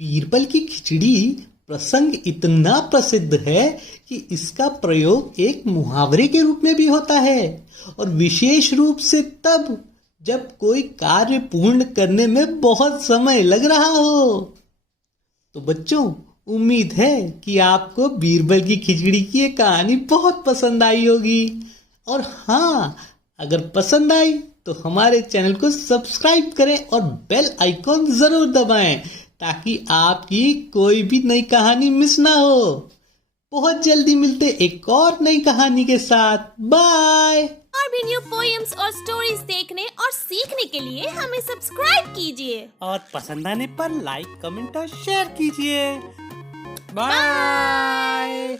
बीरबल की खिचड़ी प्रसंग इतना प्रसिद्ध है कि इसका प्रयोग एक मुहावरे के रूप में भी होता है, और विशेष रूप से तब जब कोई कार्य पूर्ण करने में बहुत समय लग रहा हो। तो बच्चों, उम्मीद है कि आपको बीरबल की खिचड़ी की ये कहानी बहुत पसंद आई होगी। और हाँ, अगर पसंद आई तो हमारे चैनल को सब्सक्राइब करें और बेल आइकॉन जरूर दबाएं ताकि आपकी कोई भी नई कहानी मिस ना हो। बहुत जल्दी मिलते एक और नई कहानी के साथ। बाय। और भी न्यू पोएम्स और स्टोरीज देखने और सीखने के लिए हमें सब्सक्राइब कीजिए और पसंद आने पर लाइक कमेंट और शेयर कीजिए। बाय।